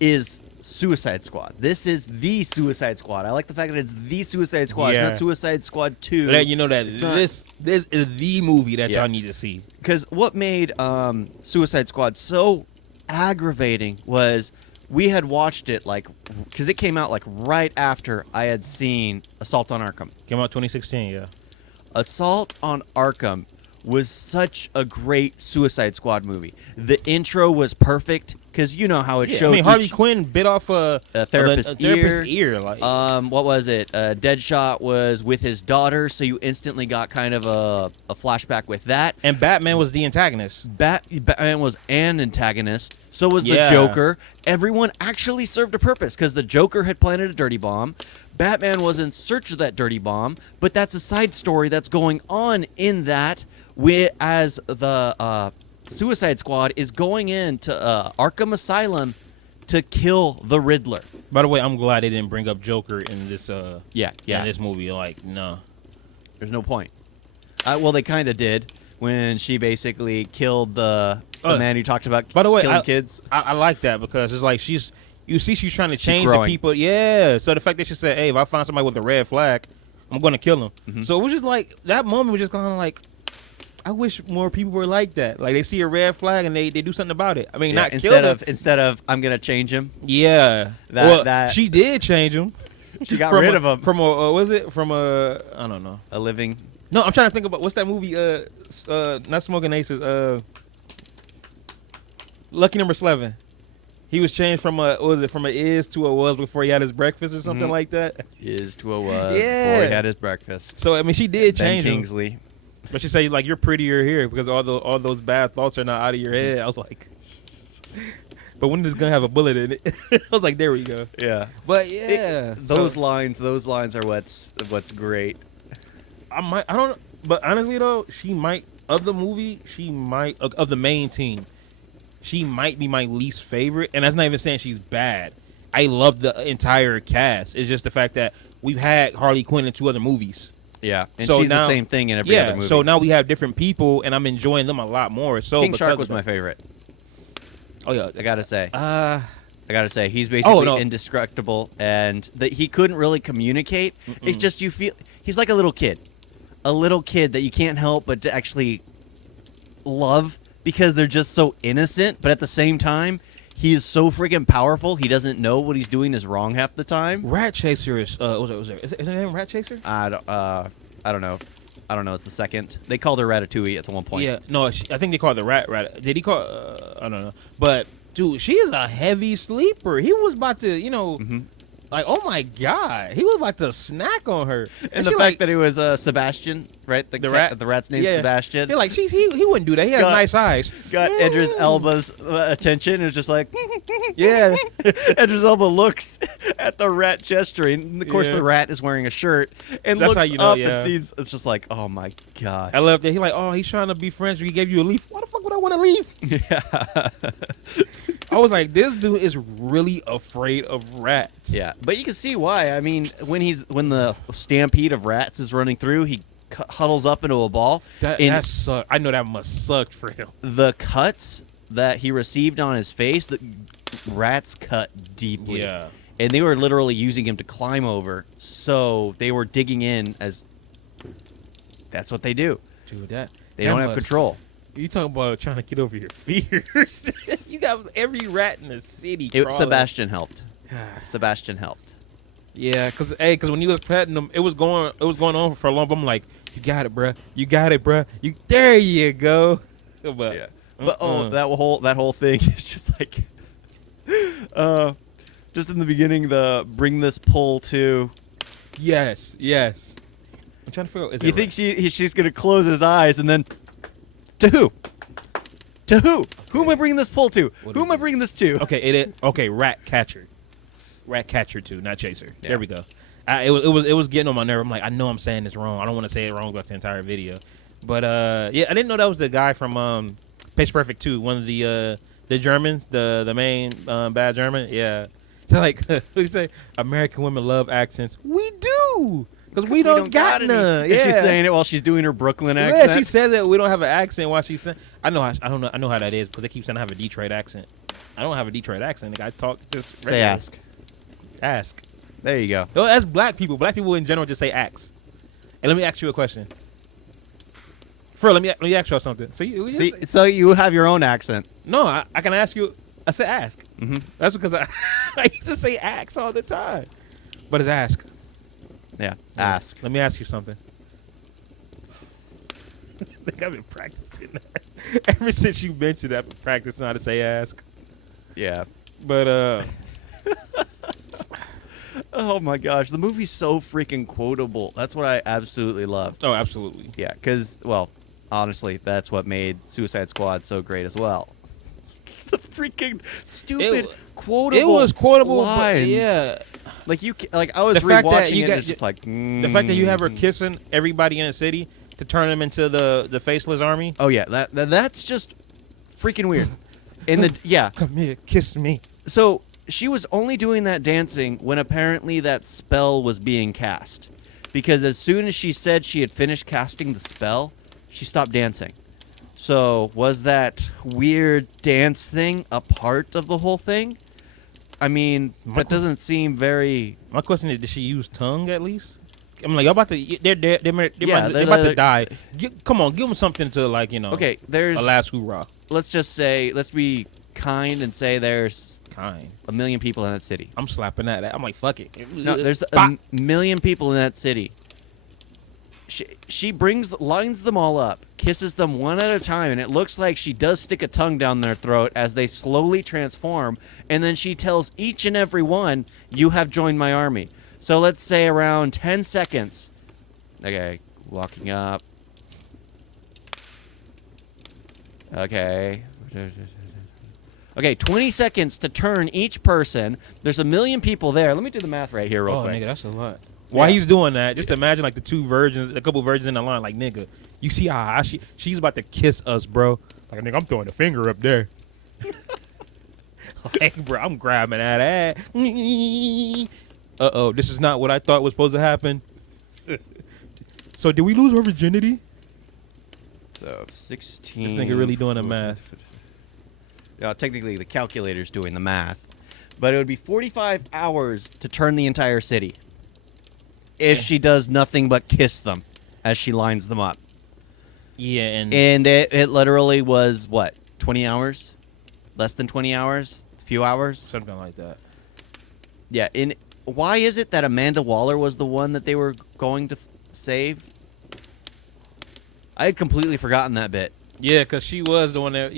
is Suicide Squad. This is the Suicide Squad. I like the fact that it's the Suicide Squad. Yeah. It's not Suicide Squad 2. Let you know that not- this is the movie that Yeah. y'all need to see. Because what made Suicide Squad so aggravating was we had watched it because it came out like right after I had seen Assault on Arkham. Came out 2016, yeah. Assault on Arkham was such a great Suicide Squad movie. The intro was perfect because you know how it showed. I mean, Harley each- Quinn bit off a therapist's therapist's ear. Like, what was it? Deadshot was with his daughter, so you instantly got kind of a flashback with that. and Batman was the antagonist. Batman was an antagonist. So was the Yeah. Joker. Everyone actually served a purpose because the Joker had planted a dirty bomb. Batman was in search of that dirty bomb, but that's a side story that's going on in that. As the Suicide Squad is going into Arkham Asylum to kill the Riddler. By the way, I'm glad they didn't bring up Joker in this. Yeah. In this movie, like, no. There's no point. Well, they kind of did when she basically killed the man who talked about By the way, killing kids. I like that because it's like she's trying to change the growing. people. Yeah. So the fact that she said, "Hey, if I find somebody with a red flag, I'm gonna kill him." Mm-hmm. So it was just like that moment was just kind of like, I wish more people were like that. Like they see a red flag and they do something about it. I mean, Yeah, not kill them. instead of I'm gonna change him. Yeah. She did change him. She got rid of him. From a I don't know. A living No, I'm trying to think about what's that movie? Not Smoking Aces. Lucky Number 11. He was changed from a what was it from a is to a was before he had his breakfast or something like that. Is to a was Yeah. before he had his breakfast. So I mean, she did Ben change him. Kingsley. But she said like you're prettier here because all those bad thoughts are not out of your head. I was like, but when is gonna have a bullet in it? I was like, there we go. Yeah. But yeah, Those lines are what's great. I don't. But honestly though, she might of the movie. She might of the main team. She might be my least favorite, and that's not even saying she's bad. I love the entire cast. It's just the fact that we've had Harley Quinn in 2 other movies. Yeah, and So she's now- the same thing in every other movie. So now we have different people, and I'm enjoying them a lot more. So King because Shark of was that- my favorite. Oh yeah, I gotta say. uh, He's basically no. indestructible, and that he couldn't really communicate. It's just you feel he's like a little kid that you can't help but to actually love because they're just so innocent. But at the same time, he's so freaking powerful. He doesn't know what he's doing is wrong half the time. Rat Chaser is is her name Rat Chaser? I don't know. It's the second. They called her Ratatouille at one point. Yeah, no, I think they call it the Rat. Did he call? I don't know, but dude, she is a heavy sleeper. He was about to, like, oh my god, he was about to snack on her. And the fact that it was Sebastian, right? The rat? the rat's name's Sebastian. They're like, he wouldn't do that. He has Got- nice eyes. Got Idris Elba's attention. It was just like, yeah. Idris Elba looks at the rat gesturing. And of course, Yeah. the rat is wearing a shirt and That's looks how you know, up yeah. and sees. It's just like, oh my god. I love that. He like, oh, he's trying to be friends. He gave you a leaf. Why the fuck would I want a leaf? Yeah. I was like, this dude is really afraid of rats. Yeah, but you can see why. I mean, when the stampede of rats is running through, he huddles up into a ball. That sucked. I know that must suck for him. The cuts that he received on his face, the rats cut deeply. Yeah. And they were literally using him to climb over. So they were digging in as that's what they do. Dude, They don't have control. You talking about trying to get over your fears? You got every rat in the city. crawling. Sebastian helped. Sebastian helped. Yeah, cause when you was petting them, it was going on for a long. But I'm like, you got it, bruh. You got it, bruh. There you go. But Yeah. But that whole thing is just like just in the beginning, the bring this pull to. yes. I'm trying to figure out. Is You it think she's gonna close his eyes and then to who? To who? Who am I bringing this pull to? What Who is am I it? bringing this to? Okay, rat catcher too, not chaser. Yeah. There we go. It was getting on my nerve. I'm like, I know I'm saying this wrong. I don't want to say it wrong throughout the entire video. But yeah, I didn't know that was the guy from Pitch Perfect 2, one of the Germans, the main bad German. Yeah, they're like what do you say? American women love accents. We do. Because we don't got none. And Yeah. she's saying it while she's doing her Brooklyn accent. Yeah, she said that we don't have an accent while she's saying. I know how that is because they keep saying I have a Detroit accent. I don't have a Detroit accent. Like, I talk just Say ask. Ask. There you go. No, that's black people. Black people in general just say ask. And let me ask you a question. Fro, let me ask you something. So you See, so you have your own accent. no, I can ask you. I said ask. Mm-hmm. That's because I used to say ask all the time. But it's ask. Yeah. Ask. Let me ask you something. I think I've been practicing that. Ever since you mentioned that, I've been practicing how to say ask. Yeah. But Oh my gosh, the movie's so freaking quotable. That's what I absolutely loved. oh, absolutely. Yeah, because, well, honestly, that's what made Suicide Squad so great as well. The freaking stupid quotable. It was quotable, lines. but yeah. Like I was The fact that rewatching you it, got- and it's just like The fact that you have her kissing everybody in the city to turn them into the faceless army. Oh yeah, that's just freaking weird. In the yeah, Come here, kiss me. so she was only doing that dancing when apparently that spell was being cast, because as soon as she said she had finished casting the spell, she stopped dancing. So was that weird dance thing a part of the whole thing? I mean, that doesn't seem very. My question is, did she use tongue at least? I'm like, y'all about to, they're Yeah, about to die. Come on, give them something to like, Okay, there's. a last hoorah. Let's be kind and say there's Kind. 1 million people in that city. I'm slapping that. I'm like, fuck it. No, there's a Bop. million people in that city. she lines them all up, kisses them one at a time, and it looks like she does stick a tongue down their throat as they slowly transform, and then she tells each and every one, "You have joined my army." So let's say around 10 seconds. Okay, walking up. Okay. Okay, 20 seconds to turn each person. There's a million people there. Let me do the math right here real quick. Nigga, that's a lot. While he's doing that, just imagine like a couple virgins in the line, like, nigga, you see how high she's about to kiss us, bro. Like, nigga, I'm throwing a finger up there. Like, bro, I'm grabbing that ass. Uh-oh, this is not what I thought was supposed to happen. So did we lose our virginity? So 16. This nigga really doing the math. Technically, the calculator's doing the math. But it would be 45 hours to turn the entire city. If she does nothing but kiss them as she lines them up. Yeah, and it literally was, what, 20 hours? Less than 20 hours? A few hours? Something like that. Yeah, why is it that Amanda Waller was the one that they were going to save? I had completely forgotten that bit. Yeah, because she was the one that,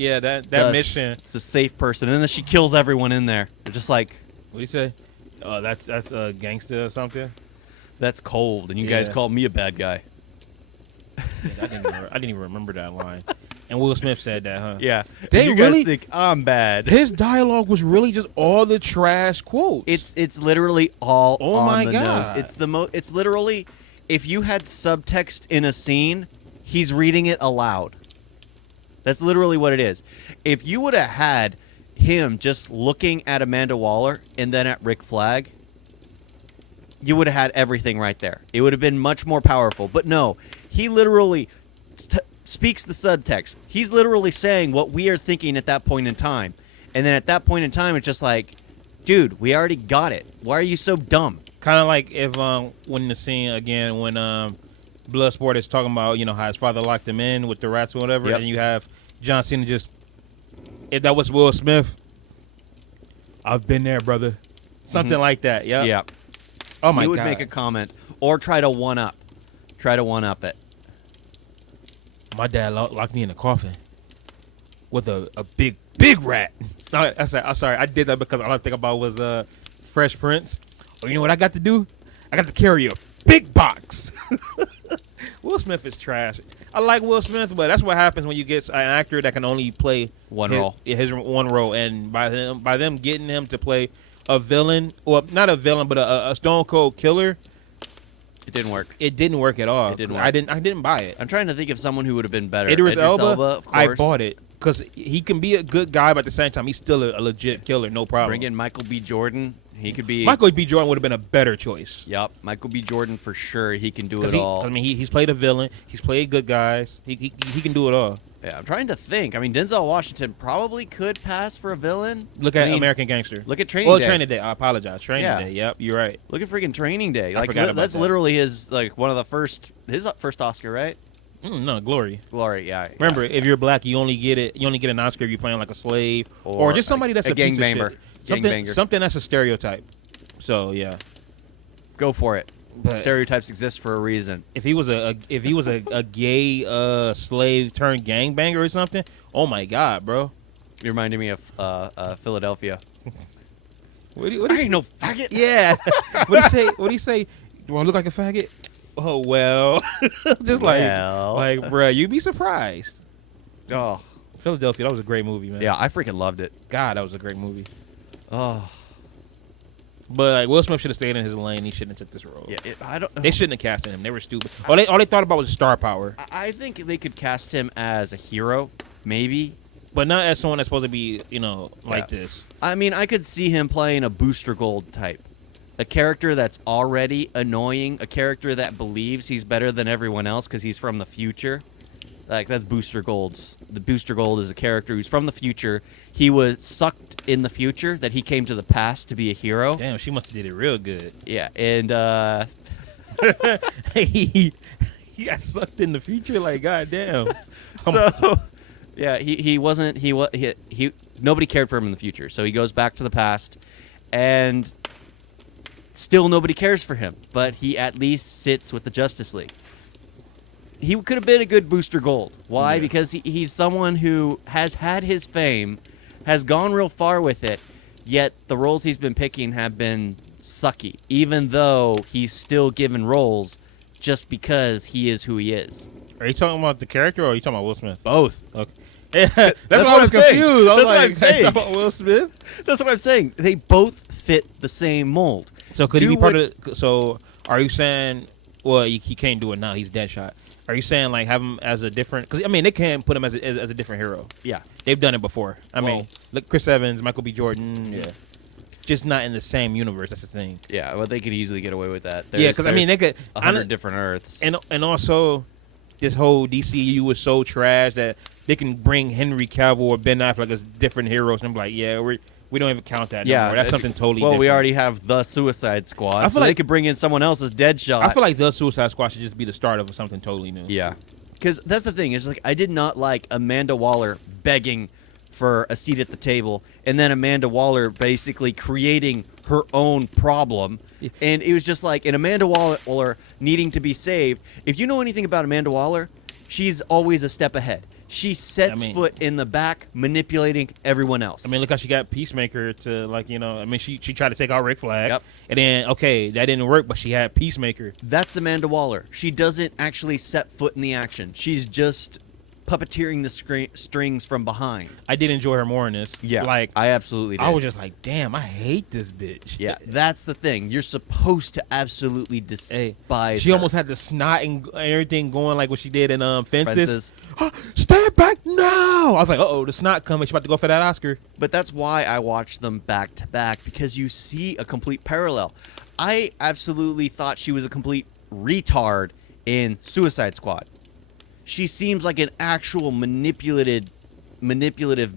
that mission. It's a safe person, and then she kills everyone in there. They're just like... What do you say? Oh, that's a gangster or something? That's cold, and you guys call me a bad guy. Yeah, I didn't even remember that line. And Will Smith said that, huh? Yeah. They you really guys think I'm bad. His dialogue was really just all the trash quotes. It's literally all on the God. nose. It's literally, if you had subtext in a scene, he's reading it aloud. That's literally what it is. If you would have had him just looking at Amanda Waller and then at Rick Flag, you would have had everything right there. It would have been much more powerful. But no, he literally speaks the subtext. He's literally saying what we are thinking at that point in time. And then at that point in time, it's just like, dude, we already got it. Why are you so dumb? Kind of like if when the scene again when Bloodsport is talking about how his father locked him in with the rats or whatever, Yep. and you have John Cena just, if that was Will Smith, I've been there, brother, something like that. Yep. Yeah. Oh my he would God. make a comment or try to one up it. My dad locked me in a coffin with a big rat. I'm sorry. I did that because all I think about was Fresh Prince. Oh, you know what I got to do? I got to carry a big box. Will Smith is trash. I like Will Smith, but that's what happens when you get an actor that can only play his one role, and by them getting him to play a villain, or not a villain, but a stone cold killer. It didn't work. It didn't work at all. It didn't work. I didn't buy it. I'm trying to think of someone who would have been better. Idris Elba, of course. I bought it because he can be a good guy, but at the same time, he's still a legit killer. No problem. Bring in Michael B. Jordan. He could be. Michael B. Jordan would have been a better choice. Yep, Michael B. Jordan for sure. He can do it all. I mean, he's played a villain. He's played good guys. He can do it all. Yeah, I'm trying to think. I mean, Denzel Washington probably could pass for a villain. Look at American Gangster. Look at Training Day. Training Day. I apologize. Training Day. Yep, you're right. Look at freaking Training Day. I forgot about that's that. literally his one of his first Oscar, right? No, Glory. Glory, yeah. Remember, if you're black, you only get an Oscar if you're playing like a slave or just somebody that's a piece of shit. Something that's a stereotype. So yeah, go for it. But stereotypes exist for a reason. If he was a gay slave turned gangbanger or something, oh my God, bro! You reminded me of Philadelphia. What I ain't no faggot. Yeah. What do you say? Do I look like a faggot? Oh well, just like, bro, you'd be surprised. Oh, Philadelphia, that was a great movie, man. Yeah, I freaking loved it. God, that was a great movie. Oh. But like, Will Smith should have stayed in his lane. He shouldn't have took this role. Yeah, They shouldn't have casted him. They were stupid. All they thought about was star power. I think they could cast him as a hero, maybe, but not as someone that's supposed to be, like this. I mean, I could see him playing a Booster Gold type, a character that's already annoying, a character that believes he's better than everyone else because he's from the future. Like, that's Booster Gold's. The Booster Gold is a character who's from the future. He was sucked in the future, that he came to the past to be a hero. Damn, she must have did it real good. Yeah, and he got sucked in the future. Like, goddamn. So, yeah, he nobody cared for him in the future. So he goes back to the past, and still nobody cares for him. But he at least sits with the Justice League. he could have been a good Booster Gold. Why? Yeah. Because he's someone who has had his fame, has gone real far with it, yet the roles he's been picking have been sucky, even though he's still given roles just because he is who he is. Are you talking about the character or are you talking about Will Smith? Both. Okay. Yeah, that's what why I was I'm saying. confused. I was That's what like, I'm saying. you talking about Will Smith? That's what I'm saying. They both fit the same mold. So could he Do be part what- of? So are you saying? Well, he can't do it now. He's Deadshot. Are you saying like have him as a different? Because I mean, they can put him as a different hero. Yeah. They've done it before. I mean, Well- look, Chris Evans, Michael B. Jordan. Yeah. Just not in the same universe. That's the thing. Yeah, well, they could easily get away with that. Yeah, because I mean, they could. 100 different Earths. And also, this whole DCU was so trash that they can bring Henry Cavill or Ben Affleck as different heroes, and I'm like, yeah, we don't even count that. yeah, no more. That's something totally. Well, different. we already have the Suicide Squad, I feel so they like- could bring in someone else as Deadshot. I feel like the Suicide Squad should just be the start of something totally new. Yeah, because that's the thing. Is like I did not like Amanda Waller begging for a seat at the table, and then Amanda Waller basically creating her own problem. Yeah. And it was just like, and Amanda Waller needing to be saved. If you know anything about Amanda Waller, she's always a step ahead. She sets foot in the back, manipulating everyone else. I mean, look how she got Peacemaker to, like, you know, I mean, she tried to take out Rick Flag. Yep. And then, okay, that didn't work, but she had Peacemaker. That's Amanda Waller. She doesn't actually set foot in the action. She's just puppeteering the strings from behind. I did enjoy her more in this. Like, I absolutely did. I was just like, damn, I hate this bitch. Yeah, that's the thing. You're supposed to absolutely despise She her. almost had the snot and everything going like what she did in Fences. Fences. Stand back now! I was like, uh-oh, the snot coming. She about to go for that Oscar. But that's why I watched them back to back, because you see a complete parallel. I absolutely thought she was a complete retard in Suicide Squad. She seems like an actual manipulative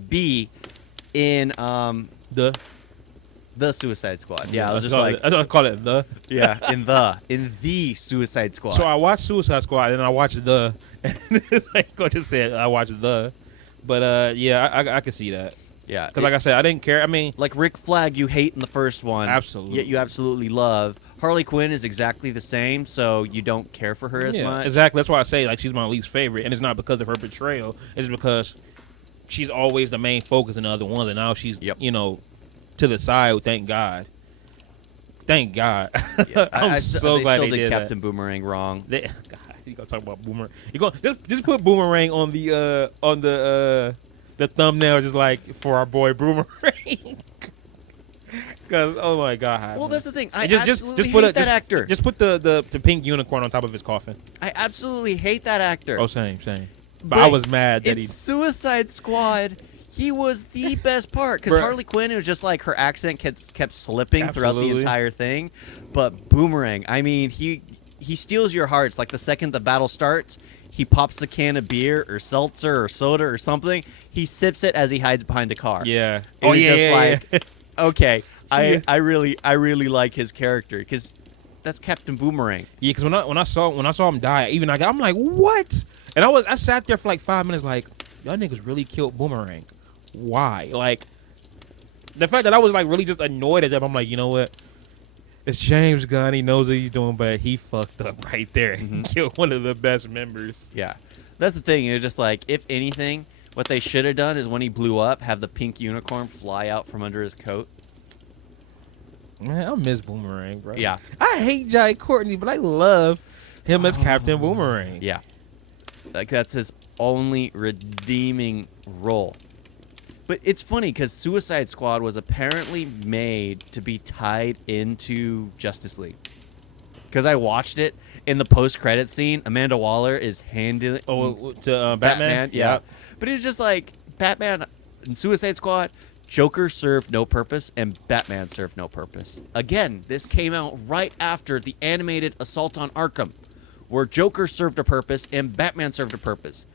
bee in The Suicide Squad. Yeah, I was just like, I don't call it the. yeah, in the Suicide Squad. So I watched Suicide Squad and then I watched the. And it's like I just said, I watched the. But yeah, I can see that. Yeah, Because like I said, I didn't care. I mean, like Rick Flag, you hate in the first one, Absolutely. yet you absolutely love. Harley Quinn is exactly the same, so you don't care for her as much. exactly. That's why I say like she's my least favorite, and it's not because of her betrayal. It's because she's always the main focus in the other ones, and now she's you know to the side. Thank God. Thank God. Yeah, I'm so glad still they did Captain Boomerang wrong. God, you gonna talk about Boomerang? You go just put Boomerang on the thumbnail, just like for our boy Boomerang. Because oh my God. Well, that's the thing. I And absolutely put hate that actor. Just put the pink unicorn on top of his coffin. I absolutely hate that actor. Oh, same. But I was mad that in he. Suicide Squad, he was the best part, because Bruh. Harley Quinn, it was just like her accent kept slipping throughout the Absolutely. entire thing. But Boomerang, I mean, he steals your hearts. Like the second the battle starts, he pops a can of beer or seltzer or soda or something. He sips it as he hides behind a car. Yeah. And you're just yeah. like, okay, Yeah. I really like his character, because that's Captain Boomerang. Yeah, because when I saw him die, I'm like, what? And I sat there for like 5 minutes, like, y'all niggas really killed Boomerang. Why? Like, the fact that I was like really just annoyed at them, I'm like, you know what? It's James Gunn. He knows what he's doing, but he fucked up right there and killed one of the best members. Yeah, that's the thing. It's just like, if anything, what they should have done is when he blew up, have the pink unicorn fly out from under his coat. Man, I miss Boomerang, bro. Yeah. I hate Jai Courtney, but I love him as Captain Boomerang. Yeah, like that's his only redeeming role. But it's funny because Suicide Squad was apparently made to be tied into Justice League. Because I watched it in the post-credit scene, Amanda Waller is handling To Batman? yeah. But it's just like Batman and Suicide Squad, Joker served no purpose and Batman served no purpose. Again, this came out right after the animated Assault on Arkham, where Joker served a purpose and Batman served a purpose,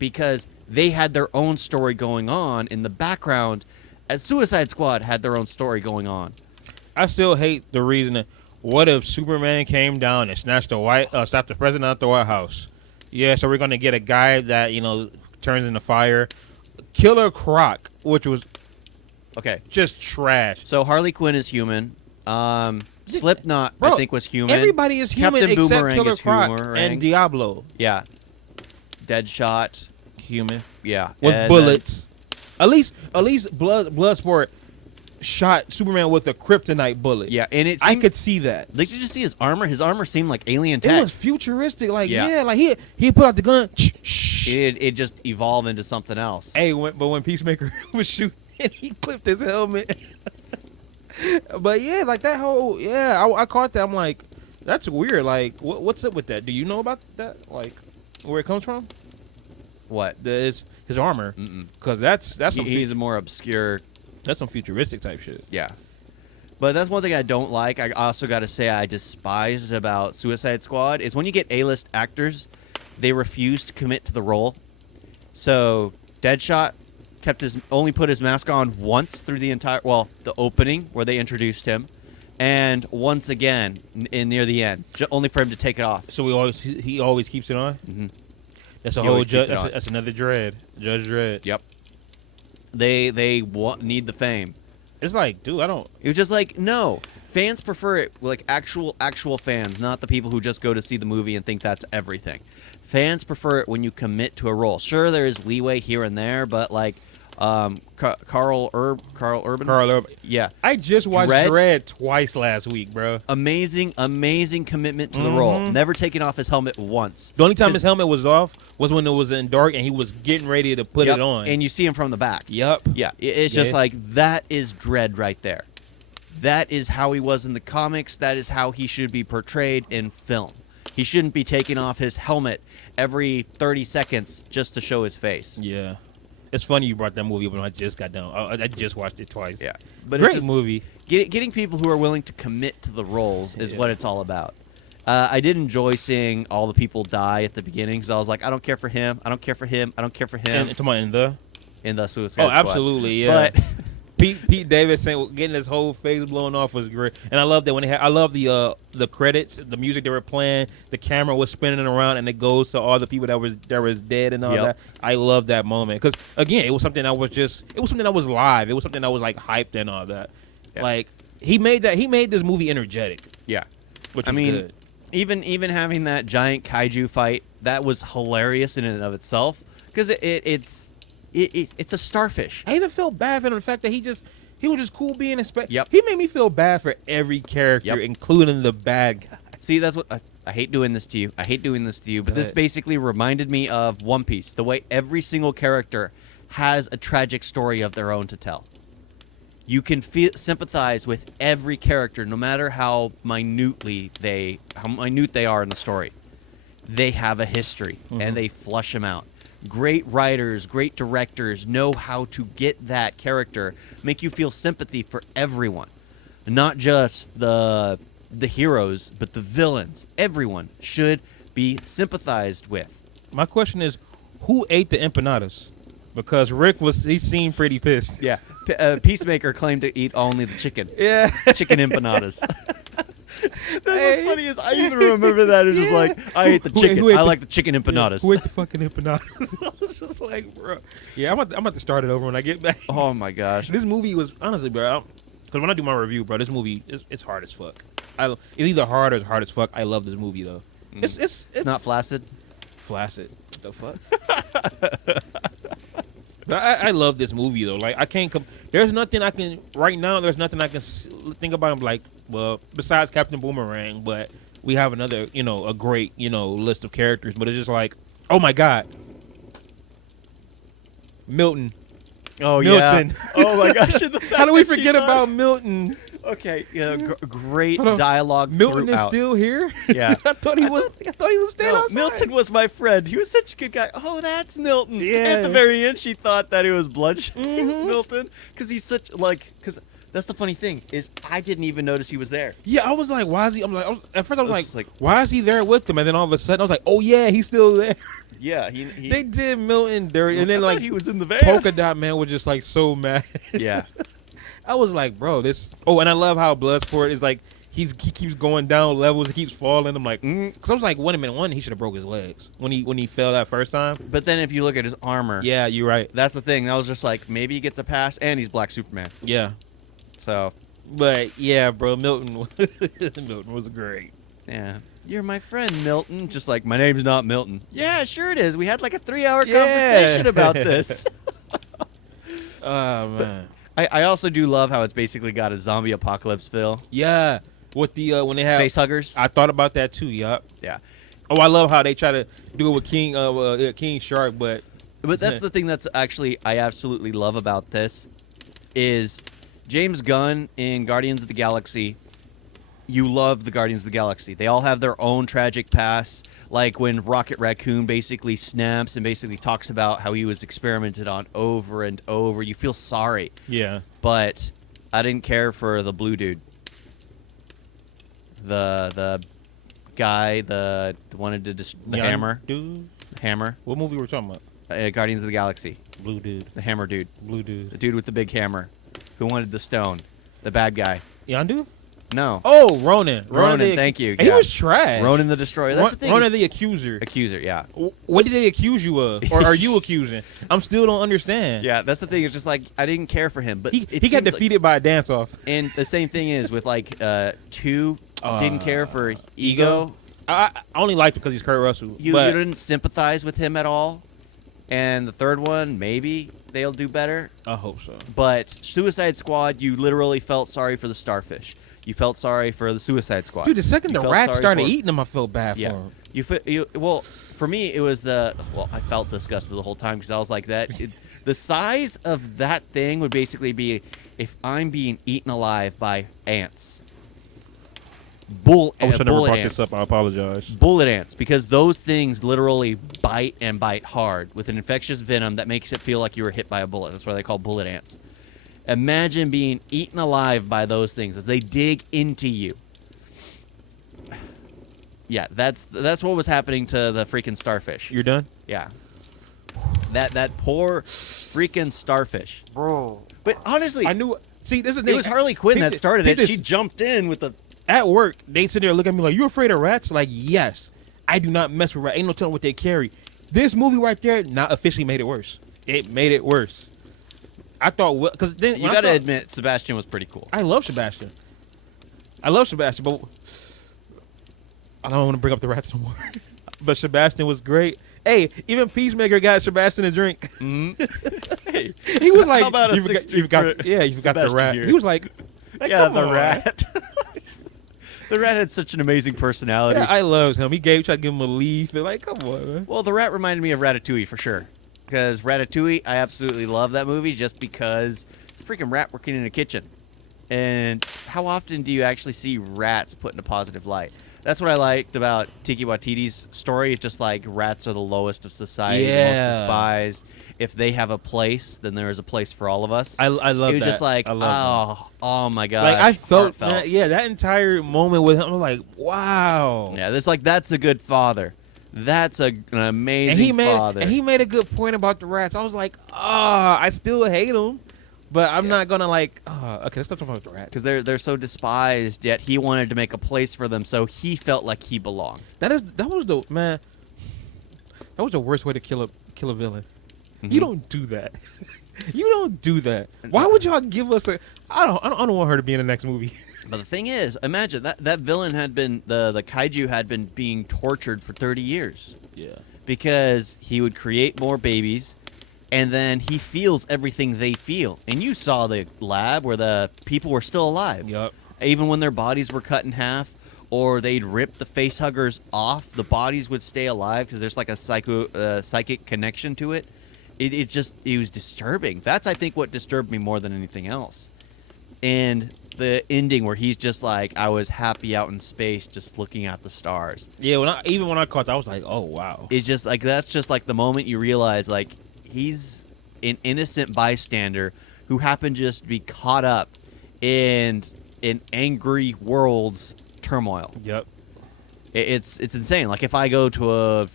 because they had their own story going on in the background, as Suicide Squad had their own story going on. I still hate the reason. What if Superman came down and snatched stopped the president out the White House? Yeah, so we're gonna get a guy that turns into fire. Killer Croc, which was Okay, just trash. so Harley Quinn is human. Slipknot, Bro, I think, was human. Everybody is human Captain except Boomerang Killer is Croc Boomerang. and Diablo. Yeah. Deadshot. Human Yeah. with and bullets. At least Bloodsport shot Superman with a kryptonite bullet. Yeah, and it I seemed, could see that. like, did you see his armor? His armor seemed like alien It tech. was futuristic. Like Yeah. like he put out the gun. It just evolved into something else. Hey, but when Peacemaker was shooting, he clipped his helmet. But yeah, like that whole I caught that. I'm like, that's weird. Like, what's up with that? Do you know about that? Like, where it comes from? What? His armor. Mm-mm. Because that's He's a more obscure. that's some futuristic type shit. Yeah. But that's one thing I don't like. I also got to say I despise about Suicide Squad is when you get A-list actors, they refuse to commit to the role. So Deadshot only put his mask on once through the the opening where they introduced him, and once again near the end, only for him to take it off. So he always keeps it on. Mm-hmm. That's a He whole always keeps it on. that's another Dredd, Judge Dredd. Yep. They need the fame. It's like, dude, I don't. It was just like, no. Fans prefer it, like actual fans, not the people who just go to see the movie and think that's everything. Fans prefer it when you commit to a role. Sure, there is leeway here and there, but like Carl Urban. Yeah. I just watched Dredd? Dredd twice last week, bro. Amazing commitment to the role. Never taking off his helmet once. The only time his helmet was off was when it was in dark and he was getting ready to put it on. And you see him from the back. Yep. Yeah. It's just like, that is Dredd right there. That is how he was in the comics. That is how he should be portrayed in film. He shouldn't be taking off his helmet every 30 seconds just to show his face. Yeah. It's funny you brought that movie up when I just got done. I just watched it twice. Yeah. But Great it's just, movie. Getting people who are willing to commit to the roles is what it's all about. I did enjoy seeing all the people die at the beginning because I was like, I don't care for him. I don't care for him. I don't care for him. In the Suicide Squad. absolutely, yeah. But Pete Davidson getting his whole face blown off was great, and I love that when I love the credits, the music they were playing, the camera was spinning around, and it goes to all the people that was dead and all that. I love that moment because again, it was something that was live. It was something that was like hyped and all that. Yeah. Like he made this movie energetic. Yeah, which I mean, good. even having that giant kaiju fight, that was hilarious in and of itself because it's a starfish. I even felt bad for him, the fact that he was just cool being inspected. Yep. He made me feel bad for every character, including the bad guy. See, that's what I hate doing this to you. But this basically reminded me of One Piece, the way every single character has a tragic story of their own to tell. You can sympathize with every character, no matter how minute they are in the story. They have a history, and they flush them out. Great writers, great directors know how to get that character, make you feel sympathy for everyone, not just the heroes, but the villains. Everyone should be sympathized with. My question is, who ate the empanadas? Because he seemed pretty pissed. Yeah, Peacemaker claimed to eat only the chicken. Yeah, chicken empanadas. What's funny is I even remember that. It's just like, I ate the chicken. I like the chicken empanadas. Who ate the fucking empanadas? I was just like, bro. Yeah, I'm about to start it over when I get back. Oh my gosh. This movie was, honestly, bro, because when I do my review, bro, this movie, it's hard as fuck. It's either hard or it's hard as fuck. I love this movie, though. It's not flaccid? Flaccid. What the fuck? But I love this movie, though. Like, there's nothing I can think about and be like, well, besides Captain Boomerang, but we have another, a great, list of characters. But it's just like, oh my God. Milton. Oh, Milton. Yeah. Oh my gosh. How do we forget about Milton? Okay, great dialogue. Milton throughout. is still here. Yeah, I thought he was staying outside. Milton was my friend. He was such a good guy. Oh, that's Milton. Yeah. At the very end, she thought that it was Bloodshot. Milton, because he's such because that's the funny thing is I didn't even notice he was there. Yeah, I was like, why is he? At first I was like, why is he there with them? And then all of a sudden I was like, oh yeah, he's still there. Yeah, they did Milton dirty, and then like he was in the van. Polka Dot Man was just like so mad. Yeah. I was like, bro, this. Oh, and I love how Bloodsport is like he keeps going down levels, he keeps falling. I'm like, because I was like, wait a minute, he should have broke his legs when he fell that first time. But then if you look at his armor, yeah, you're right. That's the thing. I was just like, maybe he gets a pass, and he's Black Superman. Yeah. So. But yeah, bro, Milton was great. Yeah. You're my friend, Milton. Just like, my name's not Milton. Yeah, sure it is. We had like a 3-hour conversation about this. Oh man. I also do love how it's basically got a zombie apocalypse feel. Yeah. With the when they have Face huggers. I thought about that too. Yup. Yeah. Oh, I love how they try to do it with King Shark, but that's the thing that's actually I absolutely love about this is James Gunn in Guardians of the Galaxy. You love the Guardians of the Galaxy. They all have their own tragic past. Like when Rocket Raccoon basically snaps and basically talks about how he was experimented on over and over. You feel sorry. yeah. But I didn't care for the blue dude. The guy, the wanted to the Young hammer. dude. Hammer. What movie were we talking about? Guardians of the Galaxy. Blue dude. The hammer dude. Blue The dude. dude with the big hammer. Who wanted the stone. The bad guy. Yondu? No. Oh, Ronan. Ronan, thank you. And he yeah. was trash. Ronan the Destroyer. That's the thing. Ronan the Accuser. Accuser, yeah. What did they accuse you of? Or are you accusing? I'm still don't understand. Yeah, that's the thing. It's just like, I didn't care for him. But He got seems defeated by a dance-off. and the same thing is with like 2, didn't care for Ego? Ego. I only liked it because he's Kurt Russell. You but didn't sympathize with him at all. And the third one, maybe they'll do better. I hope so. But Suicide Squad, you literally felt sorry for the starfish. You felt sorry for the Suicide Squad. Dude, the second You the felt rats sorry started for- eating them, I felt bad Yeah. for him. Well, for me, it was I felt disgusted the whole time because I was like the size of that thing would basically be if I'm being eaten alive by ants. Bullet ants. I apologize. Bullet ants, because those things literally bite and bite hard with an infectious venom that makes it feel like you were hit by a bullet. That's why they call bullet ants. Imagine being eaten alive by those things as they dig into you. Yeah, that's what was happening to the freaking starfish. You're done? Yeah. That poor freaking starfish. Bro. But honestly, I knew. See, this is the it thing. was Harley Quinn that started it. This. She jumped in with the... At work, they sit there looking at me like, you afraid of rats? Like, yes. I do not mess with rats. Ain't no telling what they carry. This movie right there not officially made it worse. It made it worse. I thought, because then You gotta admit, Sebastian was pretty cool. I love Sebastian, but I don't want to bring up the rats no more. But Sebastian was great. Hey, even Peacemaker got Sebastian a drink. Hey, He was like, how about a you forgot, 60 you forgot for the Sebastian rat. here? He was like, hey, yeah, come the on. rat. The rat had such an amazing personality. Yeah, I loved him. He tried to give him a leaf. And like, come on, man. Well, the rat reminded me of Ratatouille for sure. Because Ratatouille, I absolutely love that movie just because freaking rat working in a kitchen. And how often do you actually see rats put in a positive light? That's what I liked about Tiki Watiti's story. It's just like rats are the lowest of society, the Yeah. most despised. If they have a place, then there is a place for all of us. I love that. It was just like, I love oh my god. like I felt that, yeah, that entire moment with him. I'm like, wow. Yeah, that's a good father. That's an amazing father. And he made a good point about the rats. I was like, I still hate them, but I'm not gonna like. Okay, let's stop talking about the rats. Because they're so despised, yet he wanted to make a place for them, so he felt like he belonged. That was the worst way to kill a villain. Mhm. You don't do that. You don't do that. Why would y'all give us a? I don't want her to be in the next movie. But the thing is, imagine that villain had been the kaiju had been being tortured for 30 years Yeah. because he would create more babies, and then he feels everything they feel. And you saw the lab where the people were still alive, Yup. even when their bodies were cut in half, or they'd rip the face huggers off. The bodies would stay alive because there's like a psychic connection to it. It was disturbing. That's I think what disturbed me more than anything else. And the ending where he's just like, I was happy out in space just looking at the stars. Yeah. When I caught that, I was like, oh wow. It's just like that's just like the moment you realize like he's an innocent bystander who happened to just be caught up in an angry world's turmoil. Yep. It's insane. Like if I go to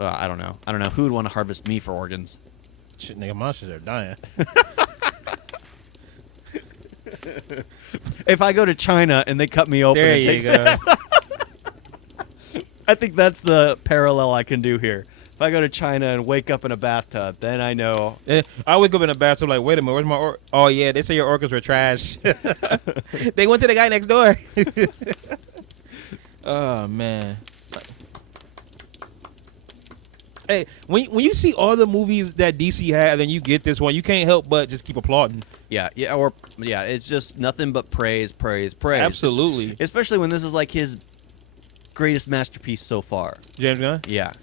I don't know who would want to harvest me for organs. Shit, nigga, monsters are dying. If I go to China and they cut me open, There and you take go. I think that's the parallel I can do here. If I go to China and wake up in a bathtub, then I know. I wake up in a bathtub like, wait a minute, where's my oh yeah, they say your organs were trash. They went to the guy next door. Oh man. Hey, when you see all the movies that DC had, and then you get this one, you can't help but just keep applauding. Yeah, it's just nothing but praise. Absolutely. Especially when this is like his greatest masterpiece so far. James Gunn. Yeah.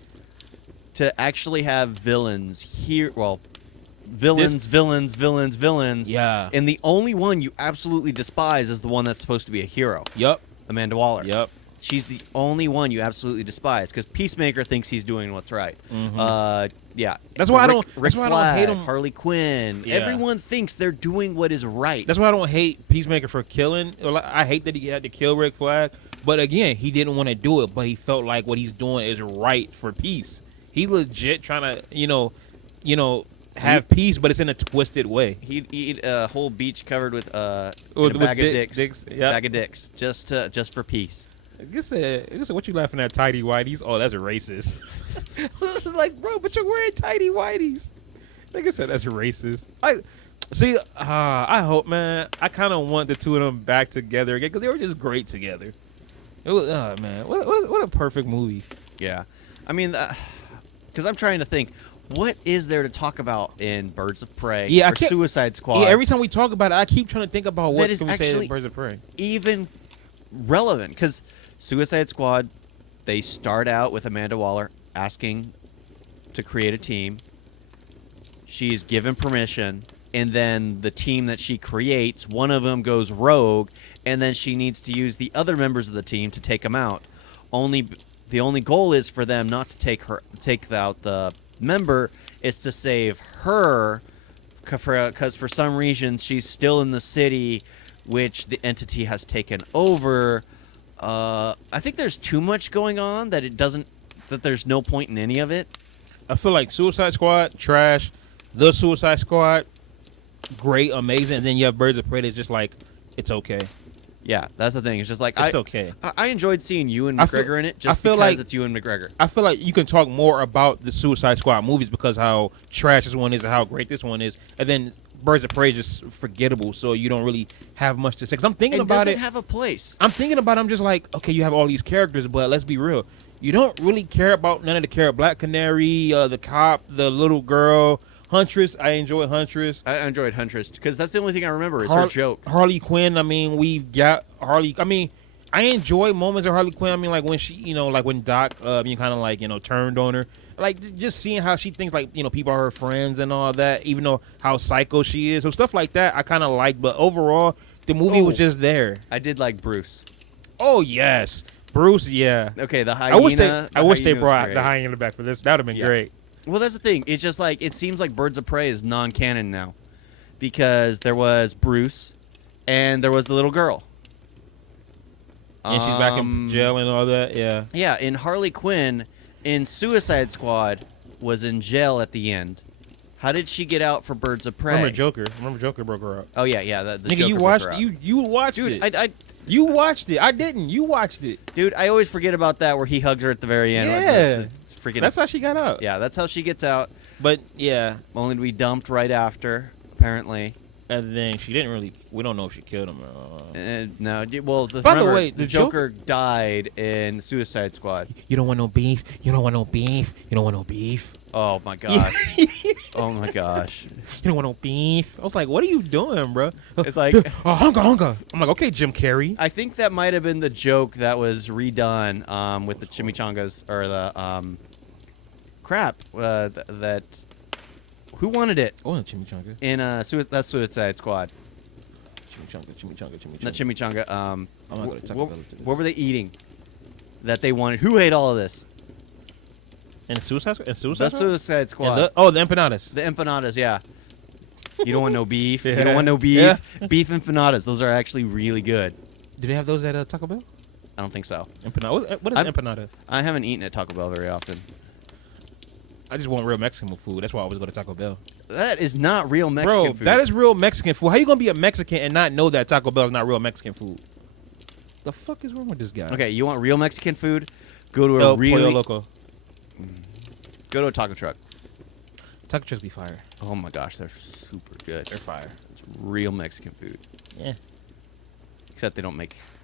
To actually have villains here, villains. Yeah. And the only one you absolutely despise is the one that's supposed to be a hero. Yup. Amanda Waller. Yup. She's the only one you absolutely despise because Peacemaker thinks he's doing what's right. Yeah. That's why I don't hate him. Harley Quinn. Yeah. Everyone thinks they're doing what is right. That's why I don't hate Peacemaker for killing. I hate that he had to kill Rick Flag. But again, he didn't want to do it, but he felt like what he's doing is right for peace. He legit trying to, have peace, but it's in a twisted way. He'd eat a whole beach covered with a With bag of dicks. Yep. Bag of dicks. Just for peace. I guess what you laughing at, tidy whities? Oh, that's a racist. I was like, bro, but you're wearing tidy whities. Like I said, that's racist. I hope, man. I kind of want the two of them back together again because they were just great together. It was, man, what a perfect movie. Yeah, I mean, because I'm trying to think, what is there to talk about in Birds of Prey or Suicide Squad? Yeah, every time we talk about it, I keep trying to think about what is can we say actually in Birds of Prey. Even relevant, because Suicide Squad, they start out with Amanda Waller asking to create a team. She's given permission, and then the team that she creates, one of them goes rogue, and then she needs to use the other members of the team to take them out. The only goal is for them not to take out the member. It's to save her, because for some reason she's still in the city, which the entity has taken over. I think there's too much going on that there's no point in any of it. I feel like Suicide Squad, trash. The Suicide Squad, great, amazing. And then you have Birds of Prey that's just like, it's okay. Yeah, that's the thing. It's just like, it's okay. I enjoyed seeing Ewan McGregor in it just because like it's Ewan McGregor. I feel like you can talk more about the Suicide Squad movies because how trash this one is and how great this one is. And then Birds of Prey is just forgettable, so you don't really have much to say. Because I'm thinking about it. It doesn't have a place. I'm thinking about it. I'm just like, okay, you have all these characters, but let's be real. You don't really care about none of the characters. Black Canary, the cop, the little girl, Huntress. I enjoy Huntress. I enjoyed Huntress because that's the only thing I remember is her joke. Harley Quinn. I mean, we've got Harley. I mean, I enjoy moments of Harley Quinn. I mean, like when she, like when Doc, kind of like, turned on her. Like just seeing how she thinks like, people are her friends and all that, even though how psycho she is. So stuff like that I kind of like. But overall, the movie was just there. I did like Bruce. Oh, yes. Bruce, yeah. Okay, the hyena. I wish they brought the hyena back for this. That would have been great. Well, that's the thing. It's just like, it seems like Birds of Prey is non-canon now. Because there was Bruce, and there was the little girl. And she's back in jail and all that, yeah. Yeah, in Harley Quinn, in Suicide Squad, was in jail at the end. How did she get out for Birds of Prey? Remember Joker broke her up. Oh, yeah, the Nigga, Joker you broke her up. You watched Dude, it. You watched it. I didn't. You watched it. Dude, I always forget about that where he hugged her at the very end. Yeah. Like, freaking. That's how she got out. Yeah, that's how she gets out. But, yeah. Only to be dumped right after, apparently. And then she didn't really. We don't know if she killed him. No. Well, by the way, the Joker died in Suicide Squad. You don't want no beef. You don't want no beef. You don't want no beef. Oh my gosh. Oh my gosh. You don't want no beef. I was like, what are you doing, bro? It's like hunger. I'm like, okay, Jim Carrey. I think that might have been the joke that was redone with the chimichangas or the crap that. Who wanted it? Oh, chimichanga. In that's Suicide Squad. Chimichanga. Not chimichanga. I'm not gonna talk about it. What were they eating that they wanted? Who ate all of this? And Suicide Squad? The Suicide Squad. The empanadas. The empanadas, yeah. You don't want no beef. Yeah. You don't want no beef. Yeah. Beef empanadas. Those are actually really good. Do they have those at Taco Bell? I don't think so. Empanada. What is empanada? I haven't eaten at Taco Bell very often. I just want real Mexican food. That's why I always go to Taco Bell. That is not real Mexican food. That is real Mexican food. How you gonna be a Mexican and not know that Taco Bell is not real Mexican food? The fuck is wrong with this guy? Okay, you want real Mexican food? Go to a Pollo Loco. Go to a taco truck. Taco trucks be fire. Oh my gosh, they're super good. They're fire. It's real Mexican food. Yeah. Except they don't make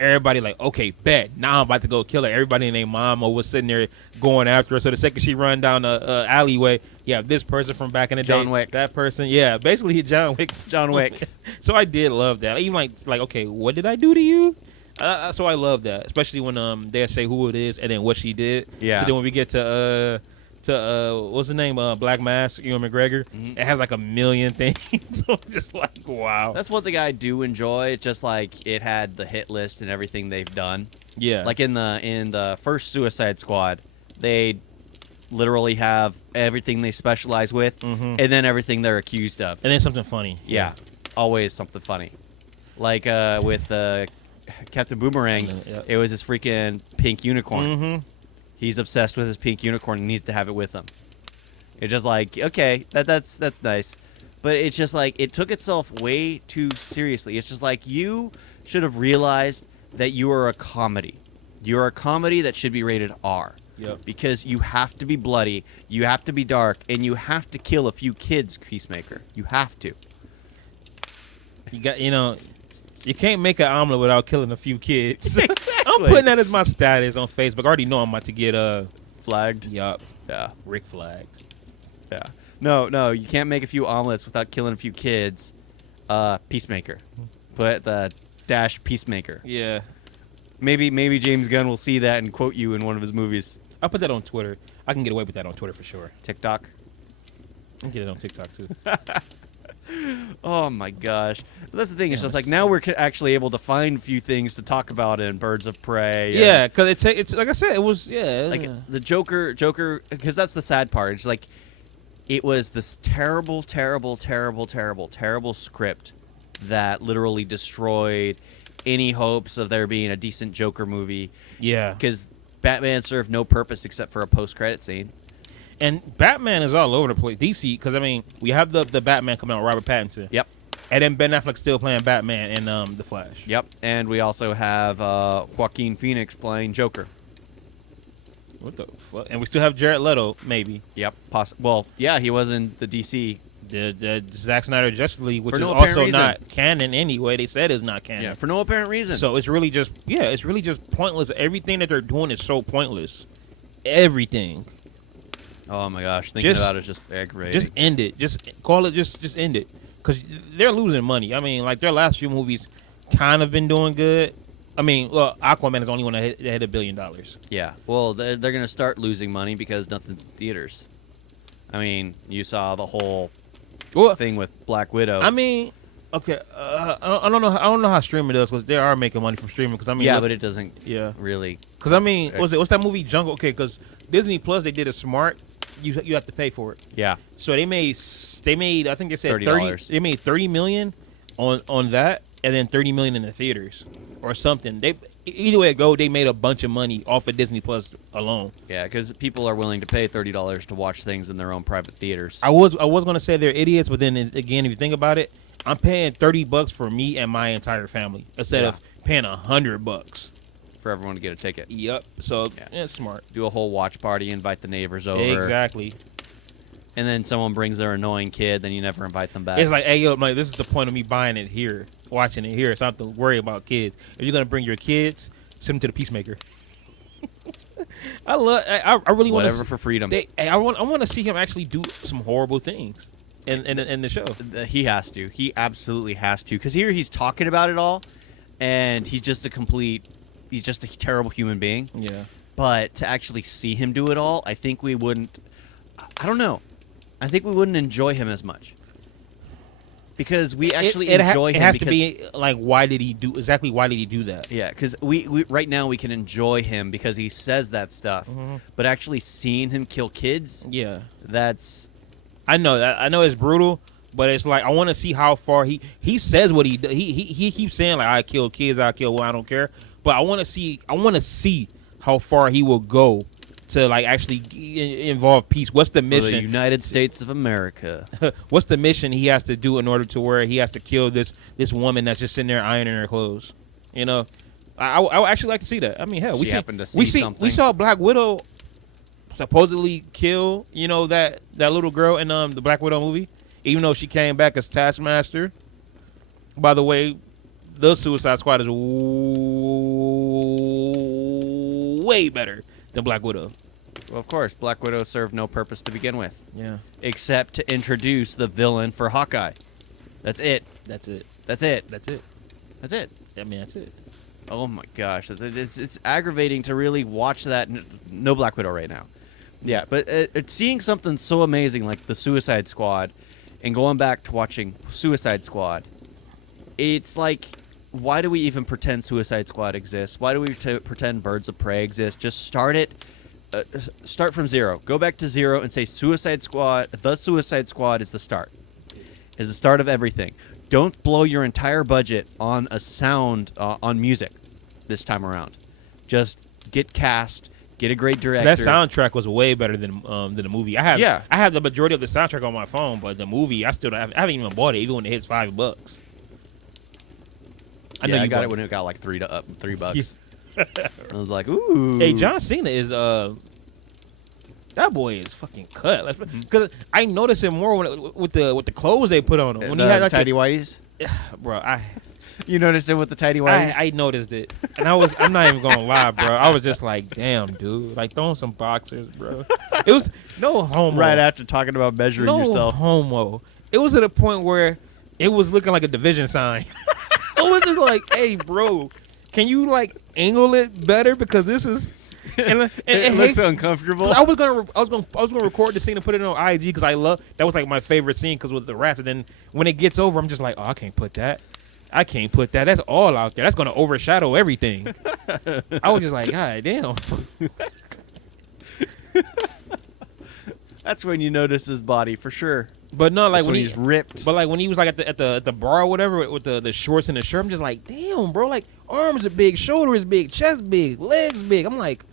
everybody like, okay, bet. Now I'm about to go kill her. Everybody and their mama was sitting there going after her. So the second she run down the alleyway, yeah, this person from back in the day. John Wick. That person, yeah, basically John Wick. John Wick. So I did love that. Even like, okay, what did I do to you? So I love that, especially when they say who it is and then what she did. Yeah. So then when we get to what's the name? Black Mask, Ewan McGregor. Mhm. It has like a million things. So I'm just like, wow. That's one thing I do enjoy. It's just like it had the hit list and everything they've done. Yeah. Like in the first Suicide Squad, they literally have everything they specialize with, Mhm. and then everything they're accused of. And then something funny. Yeah, always something funny. Like with Captain Boomerang, Yeah. it was his freaking pink unicorn. Mm-hmm. He's obsessed with his pink unicorn and needs to have it with him. It's just like, okay, that's nice. But it's just like, it took itself way too seriously. It's just like, you should have realized that you are a comedy. You're a comedy that should be rated R. Yep. Because you have to be bloody, you have to be dark, and you have to kill a few kids, Peacemaker. You have to. You can't make an omelet without killing a few kids. Exactly. I'm putting that as my status on Facebook. I already know I'm about to get Flagged. yup, Yeah. Rick flagged. Yeah. No, you can't make a few omelets without killing a few kids. Peacemaker. Put the dash Peacemaker. Yeah. Maybe James Gunn will see that and quote you in one of his movies. I'll put that on Twitter. I can get away with that on Twitter for sure. TikTok. I can get it on TikTok too. Oh my gosh. But that's the thing. It's Yeah, just like it's- now we're actually able to find a few things to talk about in Birds of Prey. Yeah, because it's like I said, it was Like the Joker, because that's the sad part. It's like it was this terrible script that literally destroyed any hopes of there being a decent Joker movie. yeah. Because Batman served no purpose except for a post-credit scene. And Batman is all over the place. DC, because I mean, we have the Batman coming out, Robert Pattinson. Yep. And then Ben Affleck still playing Batman in The Flash. Yep. And we also have Joaquin Phoenix playing Joker. What the fuck? And we still have Jared Leto, maybe. Yep. Well, yeah, he was in the DC. The Zack Snyder Justice League, which For is no apparent also reason. not canon anyway. They said it's not canon. Yeah, for no apparent reason. So it's really just pointless. Everything that they're doing is so pointless. Everything. oh my gosh, thinking Just- about it is just aggravating. Just end it. Just call it. Just end it. Because they're losing money. I mean, like their last few movies kind of been doing good. I mean, well, Aquaman is the only one that hit $1 billion. Yeah. Well, they're going to start losing money because nothing's in theaters. I mean, you saw the whole Well, thing with Black Widow. I mean, okay, I don't know. I don't know how streaming does because they are making money from streaming. Because I mean, yeah, look- but it doesn't yeah. really. Because I mean, what's that movie Jungle? Okay, because Disney Plus they did it smart. You have to pay for it. Yeah. So they made I think they said $30. They made $30 million on that, and then $30 million in the theaters or something. Either way it go, they made a bunch of money off of Disney Plus alone. Yeah, because people are willing to pay $30 to watch things in their own private theaters. I was gonna say they're idiots, but then again, if you think about it, I'm paying $30 for me and my entire family instead of paying $100. For everyone to get a ticket. Yep. So Yeah. it's smart. Do a whole watch party, invite the neighbors over. Exactly. And then someone brings their annoying kid, then you never invite them back. It's like, hey, yo, like, this is the point of me buying it here, watching it here, so I don't have to worry about kids. If you're going to bring your kids, send them to the Peacemaker. I really want Whatever for freedom. I want to see him actually do some horrible things in the show. He has to. He absolutely has to. Because here he's talking about it all, and he's just a terrible human being. Yeah. But to actually see him do it all, I think we wouldn't. I don't know. I think we wouldn't enjoy him as much. Because we actually enjoy him. It has because, to be like, why did he do that? Yeah, because we right now we can enjoy him because he says that stuff. Mhm. But actually seeing him kill kids, Yeah. that's. I know it's brutal, but it's like I want to see how far he says what he keeps saying like I kill kids, I kill well, I don't care. But I want to see how far he will go to like actually involve peace. What's the For mission? the United States of America. What's the mission he has to do in order to where he has to kill this woman that's just sitting there ironing her clothes? You know, I would actually like to see that. I mean, hell, She happened to see something. we saw Black Widow supposedly kill that little girl in the Black Widow movie, even though she came back as Taskmaster. By the way, the Suicide Squad is way better than Black Widow. Well, of course, Black Widow served no purpose to begin with. Yeah. Except to introduce the villain for Hawkeye. That's it. That's it. That's it. That's it. That's it. I mean, that's it. Oh my gosh, it's aggravating to really watch that. No Black Widow right now. Yeah, but seeing something so amazing like the Suicide Squad, and going back to watching Suicide Squad, it's like, why do we even pretend Suicide Squad exists? Why do we pretend Birds of Prey exist? Just start it. Start from zero. Go back to zero and say Suicide Squad. The Suicide Squad is the start. Is the start of everything. Don't blow your entire budget on a sound on music this time around. Just get cast, get a great director. That soundtrack was way better than the movie. I have the majority of the soundtrack on my phone, but the movie I haven't even bought it, even when it hits $5. I got it when it got like $3. I was like, ooh. Hey, John Cena is that boy is fucking cut. Because I noticed him more with the clothes they put on him. When the he had like tidy whities, bro. You noticed it with the tidy whities. I noticed it, and I'm not even gonna lie, bro. I was just like, damn, dude, like throwing some boxers, bro. It was no homo. Right after talking about measuring yourself. No homo. It was at a point where it was looking like a division sign. I was just like, hey, bro, can you like angle it better because this is. And it looks uncomfortable. I was gonna record the scene and put it on IG because that was like my favorite scene because with the rats. And then when it gets over, I'm just like, oh, I can't put that. That's all out there. That's gonna overshadow everything. I was just like, God damn. That's when you notice his body for sure. But no, like when he's ripped. But like when he was like at the bar or whatever with the shorts and the shirt, I'm just like, damn, bro. Like arms are big, shoulders big, chest big, legs big. I'm like,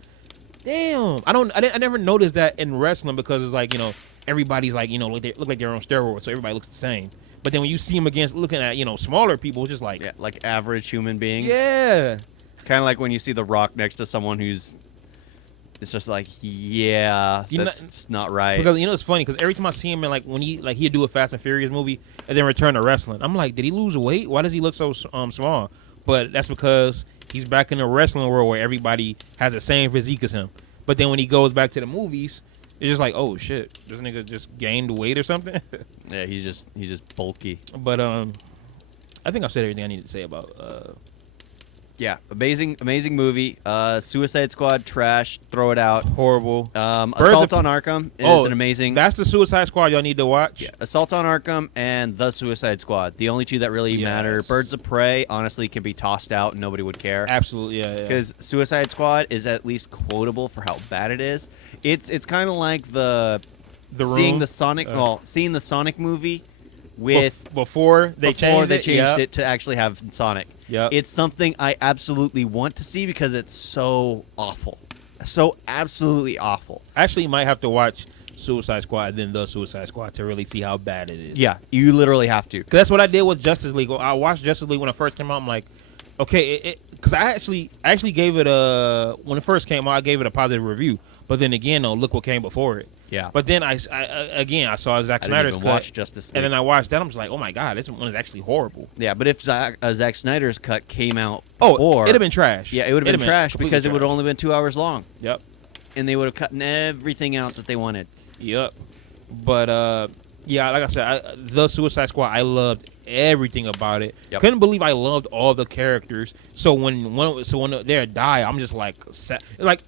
damn. I never noticed that in wrestling because it's like, you know, everybody's like, you know, look like they're on steroids, so everybody looks the same. But then when you see them against looking at, you know, smaller people, it's just like, yeah, like average human beings. Yeah. Kind of like when you see The Rock next to someone who's. It's just like, yeah, that's just not right. Because, you know, it's funny because every time I see him in, like, when he'd do a Fast and Furious movie and then return to wrestling, I'm like, did he lose weight? Why does he look so small? But that's because he's back in the wrestling world where everybody has the same physique as him. But then when he goes back to the movies, it's just like, oh, shit, this nigga just gained weight or something? Yeah, he's just bulky. But I think I've said everything I need to say about Yeah, amazing movie. Suicide Squad, trash. Throw it out. Horrible. Assault on Arkham is an amazing. That's the Suicide Squad y'all need to watch. Yeah, Assault on Arkham and The Suicide Squad, the only two that really matter. Birds of Prey, honestly, can be tossed out and nobody would care. Absolutely, yeah. Because Suicide Squad is at least quotable for how bad it is. It's kind of like seeing the Sonic movie. Before they changed it to actually have Sonic. Yep. It's something I absolutely want to see because it's so awful. So absolutely awful. I actually might have to watch Suicide Squad then The Suicide Squad to really see how bad it is. Yeah, you literally have to. 'Cause that's what I did with Justice League. I watched Justice League when it first came out. I'm like, okay, because I actually gave it when it first came out, I gave it a positive review. But then again, look what came before it. Yeah. But then I saw Zack Snyder's cut. Watch Justice League. And then I watched that. I'm just like, oh my God, this one is actually horrible. Yeah, but if Zack Snyder's cut came out it'd have been trash. Yeah, it would have been trash because it would have only been 2 hours long. Yep. And they would have cut everything out that they wanted. Yep. But yeah, like I said, The Suicide Squad, I loved everything about it. Yep. Couldn't believe I loved all the characters. So when they die, I'm just like sad. Like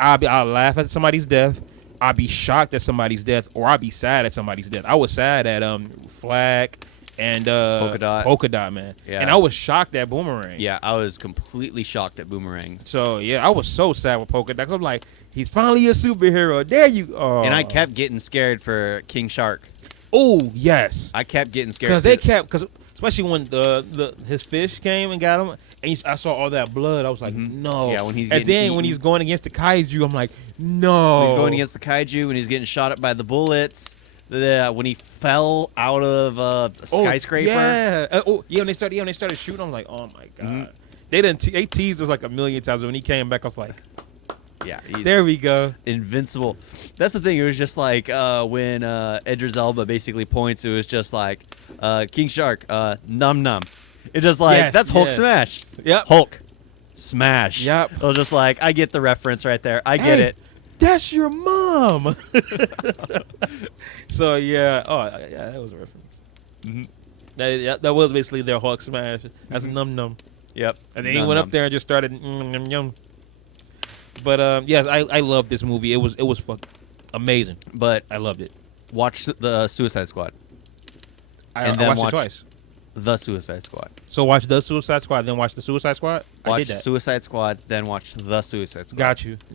I'll laugh at somebody's death. I'll be shocked at somebody's death, or I'll be sad at somebody's death. I was sad at Flag and Polka Dot, man. Yeah. And I was shocked at Boomerang. Yeah, I was completely shocked at Boomerang. So yeah, I was so sad with Polka Dot. 'Cause I'm like, he's finally a superhero. There you are. And I kept getting scared for King Shark. Oh yes. I kept getting scared because especially when his fish came and got him. And I saw all that blood. I was like, no. Yeah, when he's when he's going against the kaiju, I'm like, no. When he's going against the kaiju, when he's getting shot up by the bullets, when he fell out of a skyscraper. Yeah. When they started shooting, I'm like, oh my God. They teased us like a million times. When he came back, I was like, yeah, there we go. Invincible. That's the thing. It was just like when Idris Elba basically points, it was just like King Shark, num num. It's just like, Yes, that's Hulk yes. smash. Yep. Hulk smash. Yep. It was just like, I get the reference right there. I get Hey, it. That's your mom. So yeah. Oh yeah, that was a reference. That was basically their Hulk smash. That's num num. Yep. And then he went up there and just started yum yum. But yes, I love this movie. It was amazing. But I loved it. watch the Suicide Squad. I And then watched watch it twice. The Suicide Squad. So watch the Suicide Squad, then watch the Suicide Squad. I Watch did that. Suicide Squad, then watch the Suicide Squad.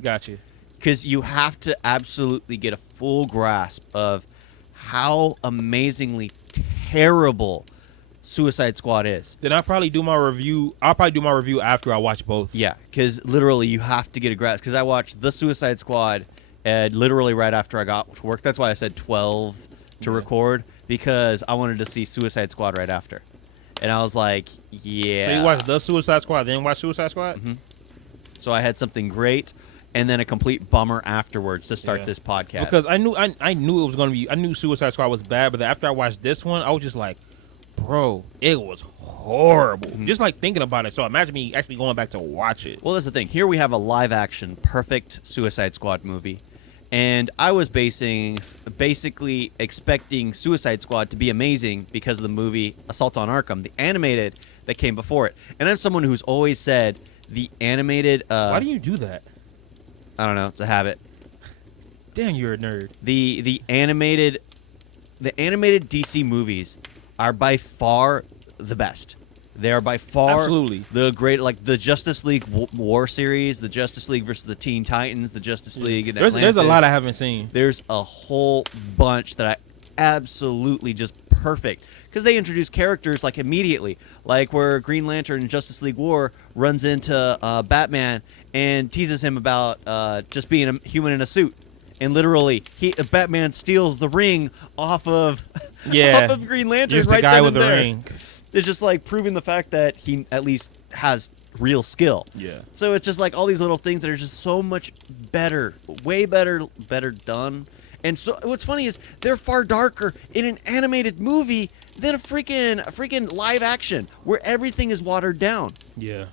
Got you. Because you have to absolutely get a full grasp of how amazingly terrible Suicide Squad is. Then I'll probably do my review. After I watch both. Yeah, because literally you have to get a grasp. Because I watched the Suicide Squad literally right after I got to work. That's why I said 12 to record, because I wanted to see Suicide Squad right after. And I was like, yeah. So you watch the Suicide Squad, then watch Suicide Squad. So I had something great and then a complete bummer afterwards to start Yeah. this podcast. Because I knew it was gonna be. I knew Suicide Squad was bad, but after I watched this one, I was just like, bro, it was horrible. Just like thinking about it. So imagine me actually going back to watch it. Well, that's the thing. Here we have a live-action, perfect Suicide Squad movie. And I was basically expecting Suicide Squad to be amazing because of the movie Assault on Arkham, the animated that came before it. And I'm someone who's always said the animated... Why do you do that? I don't know. It's a habit. Damn, you're a nerd. The animated DC movies are by far the best. They are by far Absolutely. the great, like the Justice League War series, the Justice League versus the Teen Titans, the Justice League. There's a lot I haven't seen. There's a whole bunch that I absolutely just perfect because they introduce characters like immediately, like where Green Lantern in Justice League War runs into Batman and teases him about just being a human in a suit. And literally, Batman steals the ring off of off of Green Lantern. Just right the guy then with and the there. ring. It's just like proving the fact that he at least has real skill. Yeah. So it's just like all these little things that are just so much better, way better done. And so what's funny is they're far darker in an animated movie than a freaking live action where everything is watered down. Yeah.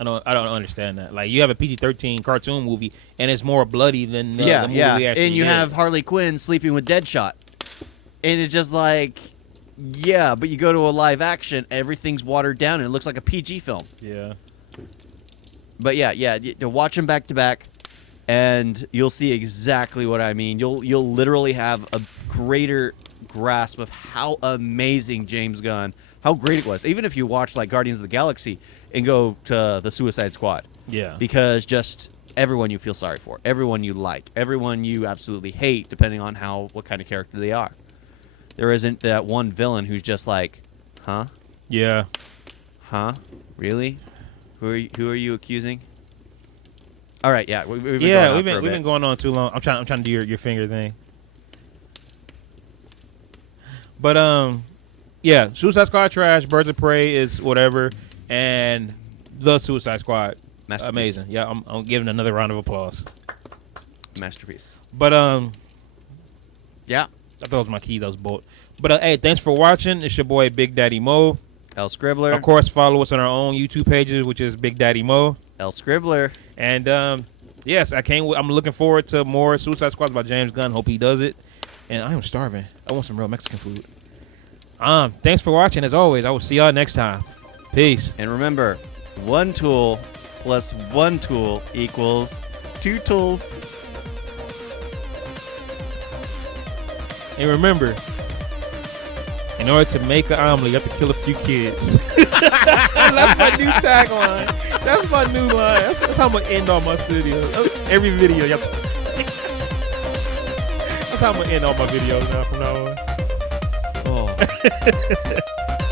I don't understand that. Like you have a PG-13 cartoon movie and it's more bloody than the movie we actually And you did. have Harley Quinn sleeping with Deadshot. And it's just like, yeah, but you go to a live action, everything's watered down and it looks like a PG film. Yeah. But yeah, you watch them back to back, and you'll see exactly what I mean. You'll literally have a greater grasp of how amazing James Gunn, how great it was. Even if you watch like Guardians of the Galaxy and go to the Suicide Squad, Yeah. because just everyone you feel sorry for, everyone you like, everyone you absolutely hate, depending on what kind of character they are. There isn't that one villain who's just like, huh? Yeah. Huh? Really? Who are you accusing? All right, yeah, we've been Yeah, going on we've for a been bit. going on too long. I'm trying to do your finger thing. But yeah, Suicide Squad trash, Birds of Prey is whatever, and the Suicide Squad Masterpiece. amazing. Yeah, I'm giving another round of applause. Masterpiece. But Yeah. I thought it was my keys. I was bored. But hey, thanks for watching. It's your boy Big Daddy Mo. EL-SCRIBBLER. Of course, follow us on our own YouTube pages, which is Big Daddy Mo. EL-SCRIBBLER. And yes, I'm looking forward to more Suicide Squad by James Gunn. Hope he does it. And I am starving. I want some real Mexican food. Thanks for watching. As always, I will see y'all next time. Peace. And remember, one tool plus one tool equals two tools. And remember, in order to make an omelet, you have to kill a few kids. That's my new tagline. That's my new line. That's how I'm going to end all my videos. Every video. You have to That's how I'm going to end all my videos now from now on. Oh.